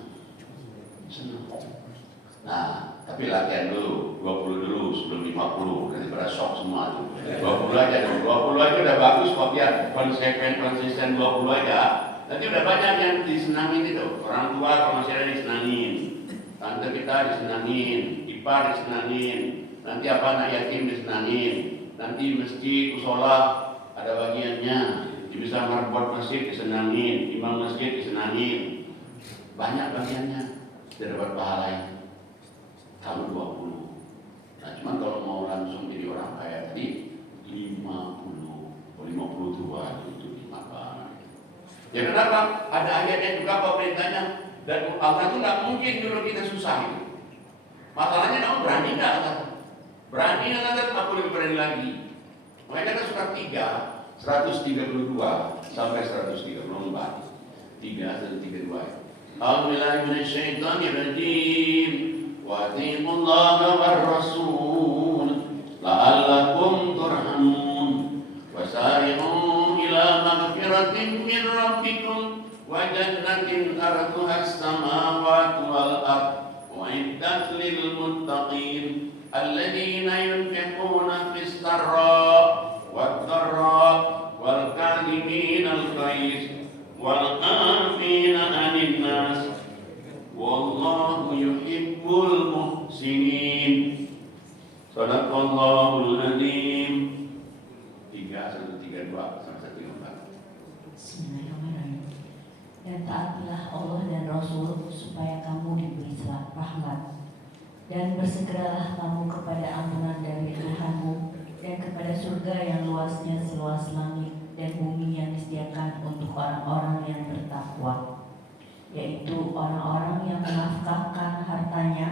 Nah, tapi latihan dulu, 20 dulu sebelum 50, nanti pada shock semua tuh. 20 aja dong, 20 aja udah bagus kok, biar konsisten 20 aja. Nanti udah banyak yang disenangin itu. Orang tua kalau masih ada disenangin, tante kita disenangin, ipar disenangin, nanti apa anak yatim disenangin, nanti masjid, musola ada bagiannya, bisa buat masjid disenangin, imam masjid disenangin, banyak bagiannya, tidak dapat pahala yang kalau 20. Nah, cuma kalau mau langsung jadi orang kaya tadi 50 tua itu dimakan. Ya kenapa? Ada ayatnya juga pemerintahnya, dan Allah itu nggak mungkin dulu kita susah itu. Masalahnya kamu berani nggak? Berani nggak? Aku lebih berani lagi. Makanya kan surat 3, 132 sampai 134, 3 dan 32. A'udzubillahi minasyaitonirrajim. Wa atiiqullaha war rasul la'allakum turhamun. Wasari'u ila maghfiratin min rabbikum wa jannatin arduha as-samawati wal ardh u'iddat lil muttaqin alladzina yunfiquna fis sarra wad dharra wal kadhimina al-ghaiz wal 'afina 'anil nas wallahu yuhibbul muhsinin. Sadaqallahul azim. 132 sampai 134. Bismillahirrahmanirrahim. Dan taatilah Allah dan Rasul supaya kamu diberi rahmat, dan bersegeralah kamu kepada ampunan dari Tuhanmu dan kepada surga yang luasnya seluas langit dan bumi yang disediakan untuk orang-orang yang bertakwa, yaitu orang-orang yang menafkahkan hartanya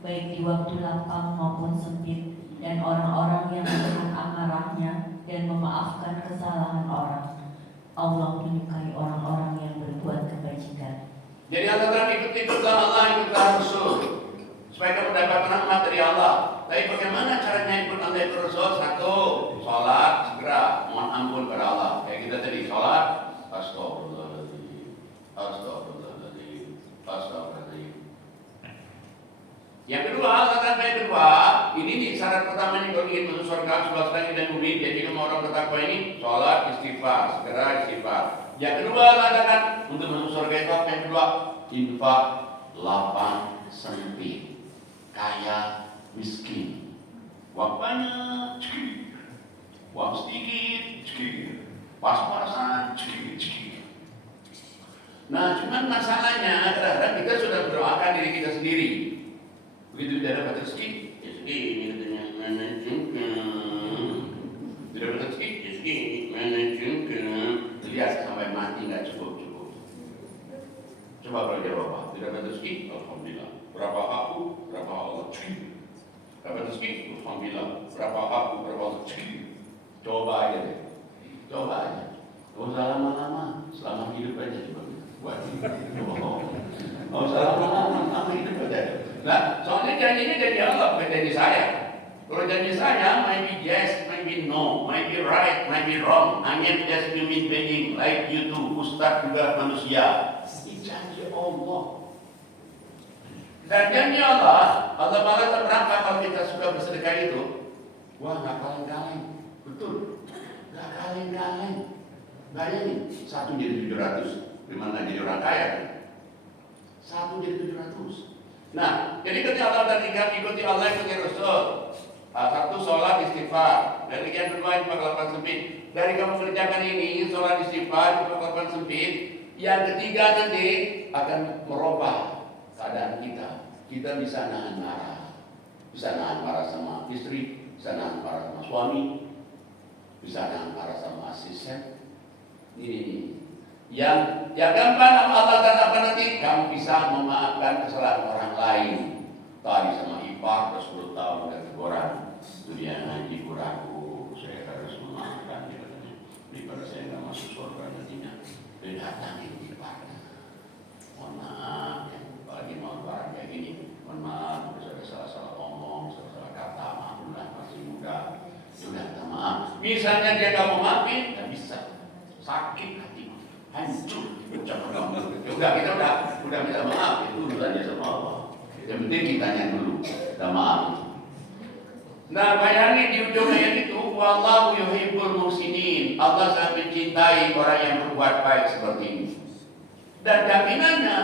baik di waktu lapang maupun sempit, dan orang-orang yang menahan amarahnya dan memaafkan kesalahan orang. Allah menyukai orang-orang yang berbuat kebajikan. Jadi antara ikut-ikutlah Allah, ikutlah Rasul, supaya kamu dapat rahmat dari Allah. Tapi bagaimana caranya ikut Allah, ikut Rasul? 1, sholat segera mohon ampun kepada Allah. Kayak kita tadi sholat, astagfirullahaladzim, astagfirullahaladzim, astagfirullahaladzim. Yang kedua, kata yang kedua, ini nih syarat pertama nih kalau ingin masuk surga, seluas langit dan bumi. Jadi kalau orang bertakwa ini, sholat, istighfar, segera istighfar. Yang kedua, katakan untuk masuk surga itu apa? Yang kedua, infak, lapang, sempit, kaya, miskin. Uang banyak, cekik. Uang sedikit, cekik. Pas-pasan, cekik. Nah, cuman masalahnya kadang-kadang kita sudah berdoakan diri kita sendiri. Begitu tidak dapat rezeki, ya segini katanya, mana juga. Tidak dapat rezeki, ya segini, mana juga. Lihat sampai mati nggak cukup. Coba kalau dia bapak, tidak dapat rezeki, alhamdulillah. Berapa aku, berapa Allah, cukup. Dapat rezeki, alhamdulillah. Berapa aku, berapa Allah, cukup. Coba aja deh, coba aja. Gak usah lama-lama, selama hidup aja coba. Gak usah lama-lama, selama hidup aja. Nah, soalnya janjinya dari Allah, bukan dari saya. Kalau janji saya, maybe yes, maybe no, maybe right, maybe wrong. Hanya just human being, like you do. Ustaz juga manusia. Ini janji Allah. Dan janji Allah malah terberangkat kalau kita suka bersedekah itu. Wah, gak kaleng-kaleng. Betul, gak kaleng-kaleng. Bayangin, 1 jadi 700. Gimana jadi orang kaya? 1 jadi 700. Nah, jadi ketika Allah dan ikuti Allah, ikuti Rasul. 1, sholat istighfar. Dan yang kedua, infak lapang sempit. Dari kamu kerjakan ini, sholat istighfar, infak lapang sempit. Yang ketiga nanti akan merubah keadaan kita. Kita bisa nahan marah. Bisa nahan marah sama istri, bisa nahan marah sama suami, bisa nahan marah sama asisten. Ini. Yang gampang Allah dan apa nanti kamu bisa memaafkan kesalahan orang lain. Tadi sama ipar 10 tahun dan teguran, itu dia ngaji kurangku, saya harus memaafkan dia. Daripada saya nggak masuk surga nantinya, dia datangin iparnya. Mohon maaf, ya, apalagi mau barang kayak gini. Mohon maaf, bisa ada salah-salah omong, salah-salah kata, maaflah masih muda. Sudah minta maaf. Misalnya dia nggak mau maafin, nggak bisa. Sakit kita udah minta maaf, itu urusannya sama Allah. Yang penting kitanya dulu minta maaf. Nah, bayangin di ujung ayat itu, wallahu yuhibbul muhsinin. Allah sangat mencintai orang yang berbuat baik seperti ini. Dan jaminannya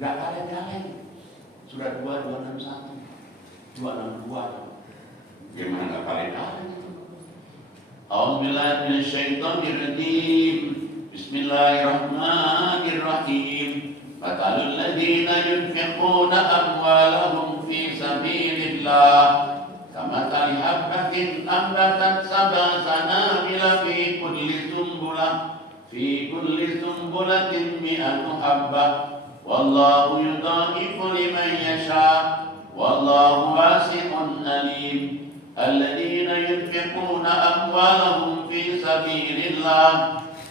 nggak ada jalan. Surat 261, 262. Gimana nggak kalian? A'udzubillahi minasyaitonirrajim. Bismillahirrahmanirrahim. Matalul ladzina yunfiquna amwalahum fi sabilillah kamathali habbatin ambatat sab'a sanabila fi kulli sumbulatin mi'atu habbah wallahu yudha'ifu liman yasha' wallahu wasi'un alim. الذين ينفقون أموالهم في سبيل الله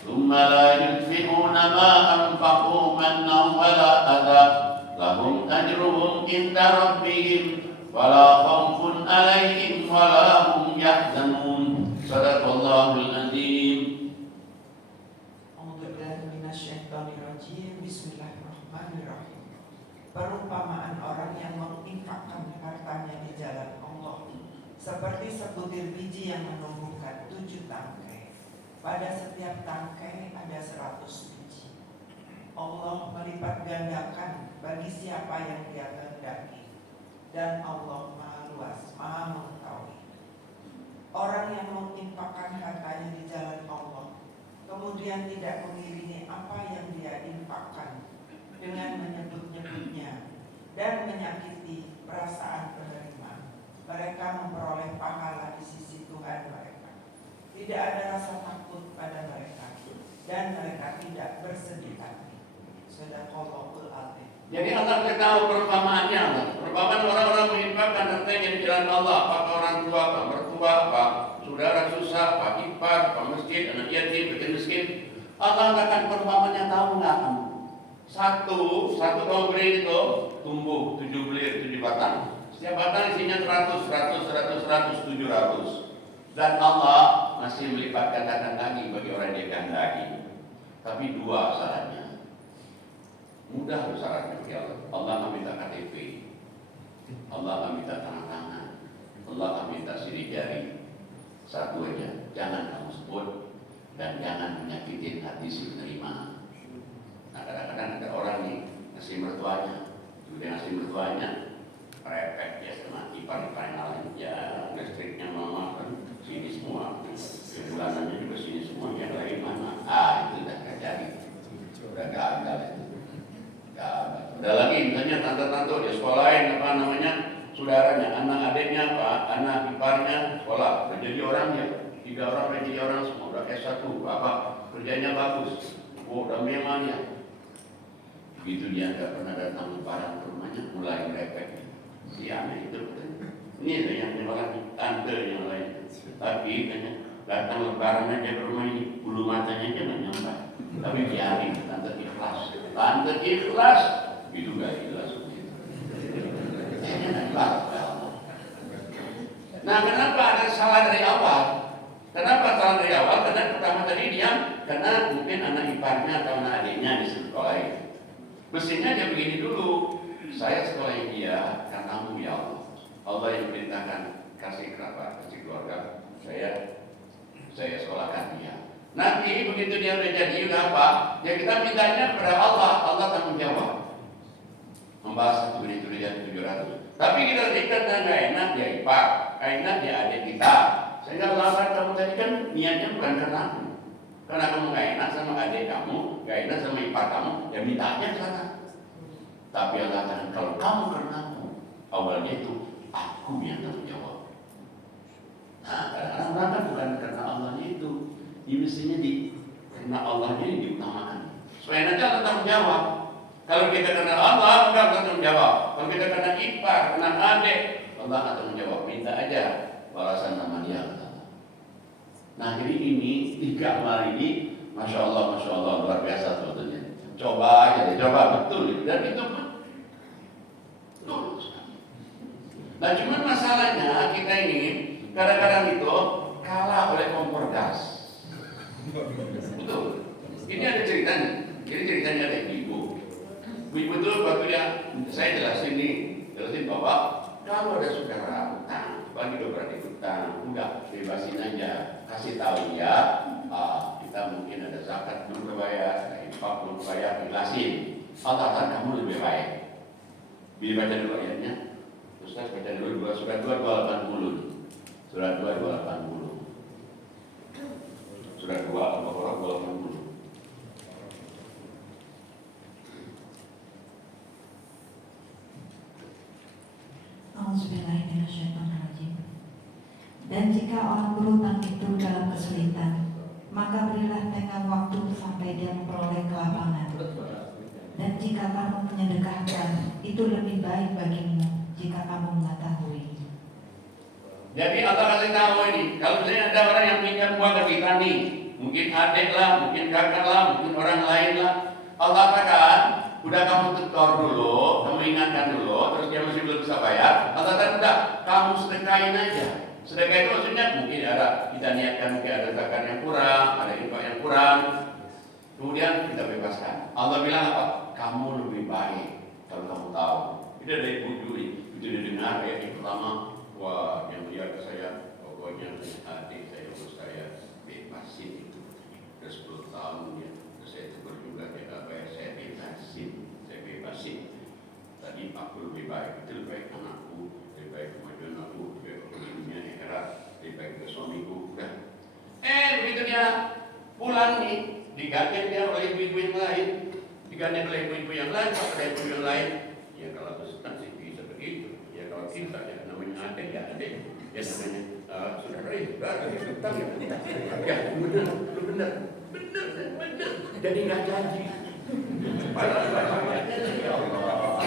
ثم لا ينفقون ما أنفقوا منا ولا أذى لهم أجرهم عند ربهم ولا خوف عليهم ولا هم يحزنون صدق الله العظيم. Bismillahirrahmanirrahim. Perumpamaan orang yang menginfakkan hartanya di jalan Allah seperti sebutir biji yang menumbuhkan 7 tangkai. Pada setiap tangkai ada 100 biji. Allah melipat gandakan bagi siapa yang Dia kehendaki. Dan Allah Maha Luas, Maha Mengetahui. Orang yang menginfakkan hartanya di jalan Allah, kemudian tidak mengiringi apa yang dia infakkan dengan menyebut-nyebutnya dan menyakiti perasaan penerima, mereka memperoleh pahala di sisi Tuhan mereka. Tidak ada rasa takut pada mereka dan mereka tidak bersedih hati. Shadaqallahul Azim. Jadi Allah beritahu perumpamaannya. Perumpamaan orang-orang menginfakkan hartanya di jalan Allah. Apakah orang tua, apa mertua, apa saudara susah, apa ipar, apa masjid, anak yatim, bikin miskin. Allah katakan perumpamaannya, tahu nggak kamu? Satu kamu beri itu tumbuh 7 bulir, 7 batang. Setiap batang isinya 100, 700. Dan Allah masih melipat gandakan lagi bagi orang yang Dia kehendaki. Tapi 2 syaratnya. Mudah syaratnya bagi Allah. Allah nggak minta KTP, Allah nggak minta tanda tangan, Allah nggak minta sidik jari. 1 aja, jangan kamu sebut dan jangan menyakitin hati si penerima. Nah, kadang-kadang ada orang nih ngasih mertuanya, udah ngasih mertuanya, repek ya sama ipar-ipar yang lain, ya listriknya mama kan sini semua, bulanannya juga sini semua, yang lain mana? Itu udah nggak jadi, udah gagal itu. Ada lagi misalnya tante-tante di sekolahin apa namanya saudaranya, anak adiknya apa, anak iparnya sekolah, udah jadi orang ya, 3 orang udah jadi orang semua, udah S1 apa, kerjanya bagus, udah memang ya. Begitu dia nggak pernah datang barang ke rumahnya, mulai merepek. Si anak itu, ini yang orang tante yang lain, tapi datang lebaran aja ke rumah ini, bulu matanya aja nggak nyampe. Tapi biarin, tante ikhlas, itu gak ikhlas. Nah, kenapa ada salah dari awal? Karena pertama tadi dia, karena mungkin anak iparnya atau anak adiknya di sekolah. Mestinya dia begini dulu, saya sekolahin dia karenamu ya Allah. Allah yang perintahkan kasih kerabat, kasih keluarga, saya sekolahkan dia. Nanti begitu dia udah jadi udah apa? Ya kita mintanya kepada Allah, Allah tanggung jawab. Membahas 1 menit dia 700. Tapi kita karena nggak enak dia ipar, nggak enak dia adik kita. Sehingga melamar kamu tadi kan niatnya bukan karena aku. Karena kamu nggak enak sama adik kamu, nggak enak sama ipar kamu, ya mintanya ke sana. Tapi Allah katakan kalau kamu karena aku, awalnya itu aku yang tanggung jawab. Nah, kadang-kadang orang kan bukan karena Allahnya itu. Ini mestinya karena Allahnya ini diutamakan. Supaya nanti Allah tanggung jawab. Kalau kita karena Allah, enggak tanggung jawab. Kalau kita karena ipar, karena adik, Allah akan tanggung jawab. Minta aja balasan sama dia. Nah, jadi ini 3 amal ini, masya Allah luar biasa sebetulnya. Coba aja deh, coba betul. Dan itu betul. Nah, cuman masalahnya kita ini kadang-kadang itu kalah oleh kompor gas. Betul. Ini ada ceritanya. Jadi ceritanya ada ibu Betul waktu dia saya jelasin bahwa kalau ada saudara utang, bagi beberapa utang, udah bebasin aja, kasih tahu ya, kita mungkin ada zakat belum terbayar, ada infak belum terbayar, jelasin. Allah kamu lebih baik. Baca dulu ayatnya. Ustaz baca dulu surat 2 280. Surat 2 280. Surat 2 Al-Baqarah 280. Auzubillahiminasyaitonirrajim. Dan jika orang berhutang itu dalam kesulitan, maka berilah tenggang waktu sampai dia memperoleh kelapangan. Dan jika kamu menyedekahkan, itu lebih baik bagimu jika kamu mengetahui. Jadi Allah kasih tahu ini, kalau misalnya ada orang yang pinjam uang ke kita nih, mungkin adik lah, mungkin kakak lah, mungkin orang lain lah, Allah katakan, udah kamu tetor dulu, kamu ingatkan dulu, terus dia masih belum bisa bayar, Allah katakan udah, kamu sedekahin aja. Sedekah itu maksudnya mungkin ada, kita niatkan mungkin ada zakat yang kurang, ada infak yang kurang, kemudian kita bebaskan. Allah bilang apa? Kamu lebih baik kalau kamu tahu. Itu dari Ibu Juli, itu didengar ya yang pertama, wah yang lihat ke saya, pokoknya adik saya urus saya bebasin itu. Udah 10 tahun ya, terus saya tegur juga dia nggak bayar, saya bebasin. Tadi aku lebih baik, itu lebih baik anakku, lebih baik kemajuan aku, lebih baik dunia akhirat, lebih baik ke suamiku. Udah. Begitu dia pulang nih, diganti dia oleh ibu-ibu yang lain, diganti oleh ibu-ibu yang lain, oleh ibu yang lain. Ya kalau Ustaz sih bisa begitu. Ya kalau kita ya namanya adik ya adik, ya namanya saudara ya saudara, utang ya utang. Ya benar. Jadi nggak janji. Ya Allah.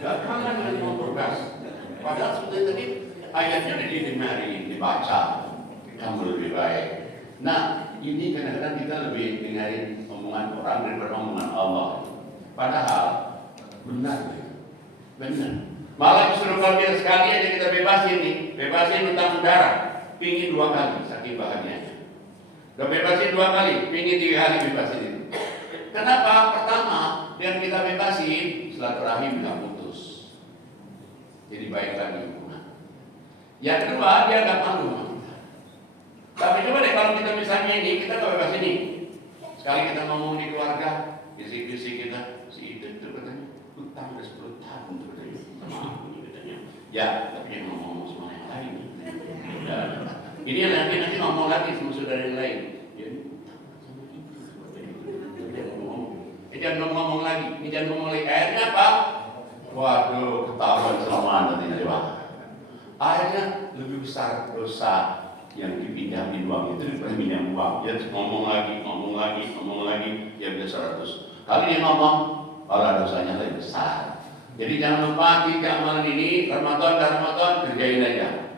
Gak kangen dengan mau berkas. Padahal seperti tadi ayatnya didengarin, dibaca, kamu lebih baik. Nah, ini kadang-kadang kita lebih dengarin omongan orang daripada omongan Allah. Padahal benar. Malah justru kalau dia sekali aja kita bebasin utang saudara, pingin 2 kali, saking bahagianya. Udah bebasin 2 kali, pingin 3 kali bebasin itu. Kenapa? Pertama, yang kita bebasin silaturahim nggak putus, jadi baik lagi hubungan. Yang kedua, dia nggak malu. Tapi coba deh kalau kita misalnya ini, kita nggak bebas ini. Sekali kita ngomong di keluarga, bisik-bisik kita, si itu katanya, utang udah 10 tahun katanya, sama aku ini katanya. Ya, tapi yang ngomong sama yang lain. Dan ini yang nanti ngomong lagi sama saudara yang lain. Ya, sama itu. Jangan ngomong lagi, ini jangan ngomong lagi. Akhirnya apa? Waduh, ketahuan selama nanti Pak. Akhirnya lebih besar dosa yang dipinjamin uang itu daripada pinjam uang. Dia ngomong lagi, dia bisa 100. Kali dia ngomong, kalau dosanya lebih besar. Jadi jangan lupa 3 amalan ini, Ramadan kerjain aja.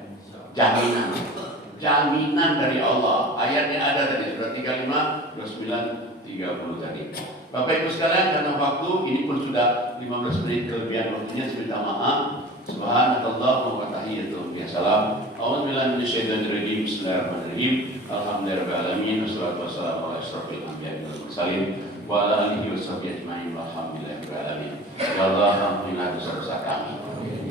Jaminan dari Allah. Ayatnya ada tadi surat 35, 29, 30 tadi. Bapak Ibu sekalian, karena waktu ini pun sudah 15 menit kelebihan waktunya, saya minta maaf. Subhanallah wa tahiyatul biasalam. A'udzubillahi minasyaitonirrajim. Bismillahirrahmanirrahim. Alhamdulillahirabbil alamin. Wassalatu wassalamu ala asyrofil anbiya'i wal mursalin wa ala alihi washabbihi ajmain. Walhamdulillahirabbil alamin. Ya Allah, ampunilah dosa-dosa kami.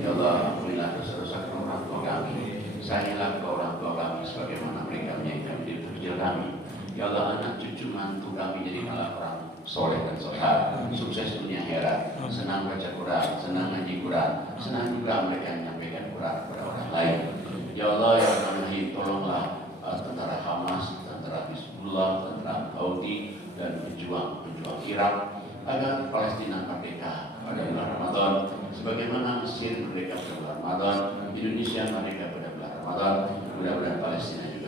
Ya Allah, ampunilah dosa-dosa orang tua kami. Sayangilah orang tua kami sebagaimana mereka menyayangi kami di kecil kami. Ya Allah, anak cucu mantu kami jadikanlah orang soleh dan sohar, sukses dunia akhirat, senang baca Quran, senang ngaji Quran, senang juga mereka menyampaikan Quran kepada orang lain. Ya Allah, ya Rahman, tolonglah tentara Hamas, tentara Hizbullah, tentara Houthi dan pejuang Irak agar Palestina merdeka pada bulan Ramadan, sebagaimana Mesir merdeka pada bulan Ramadan, Indonesia merdeka pada bulan Ramadan. Mudah-mudahan Palestina juga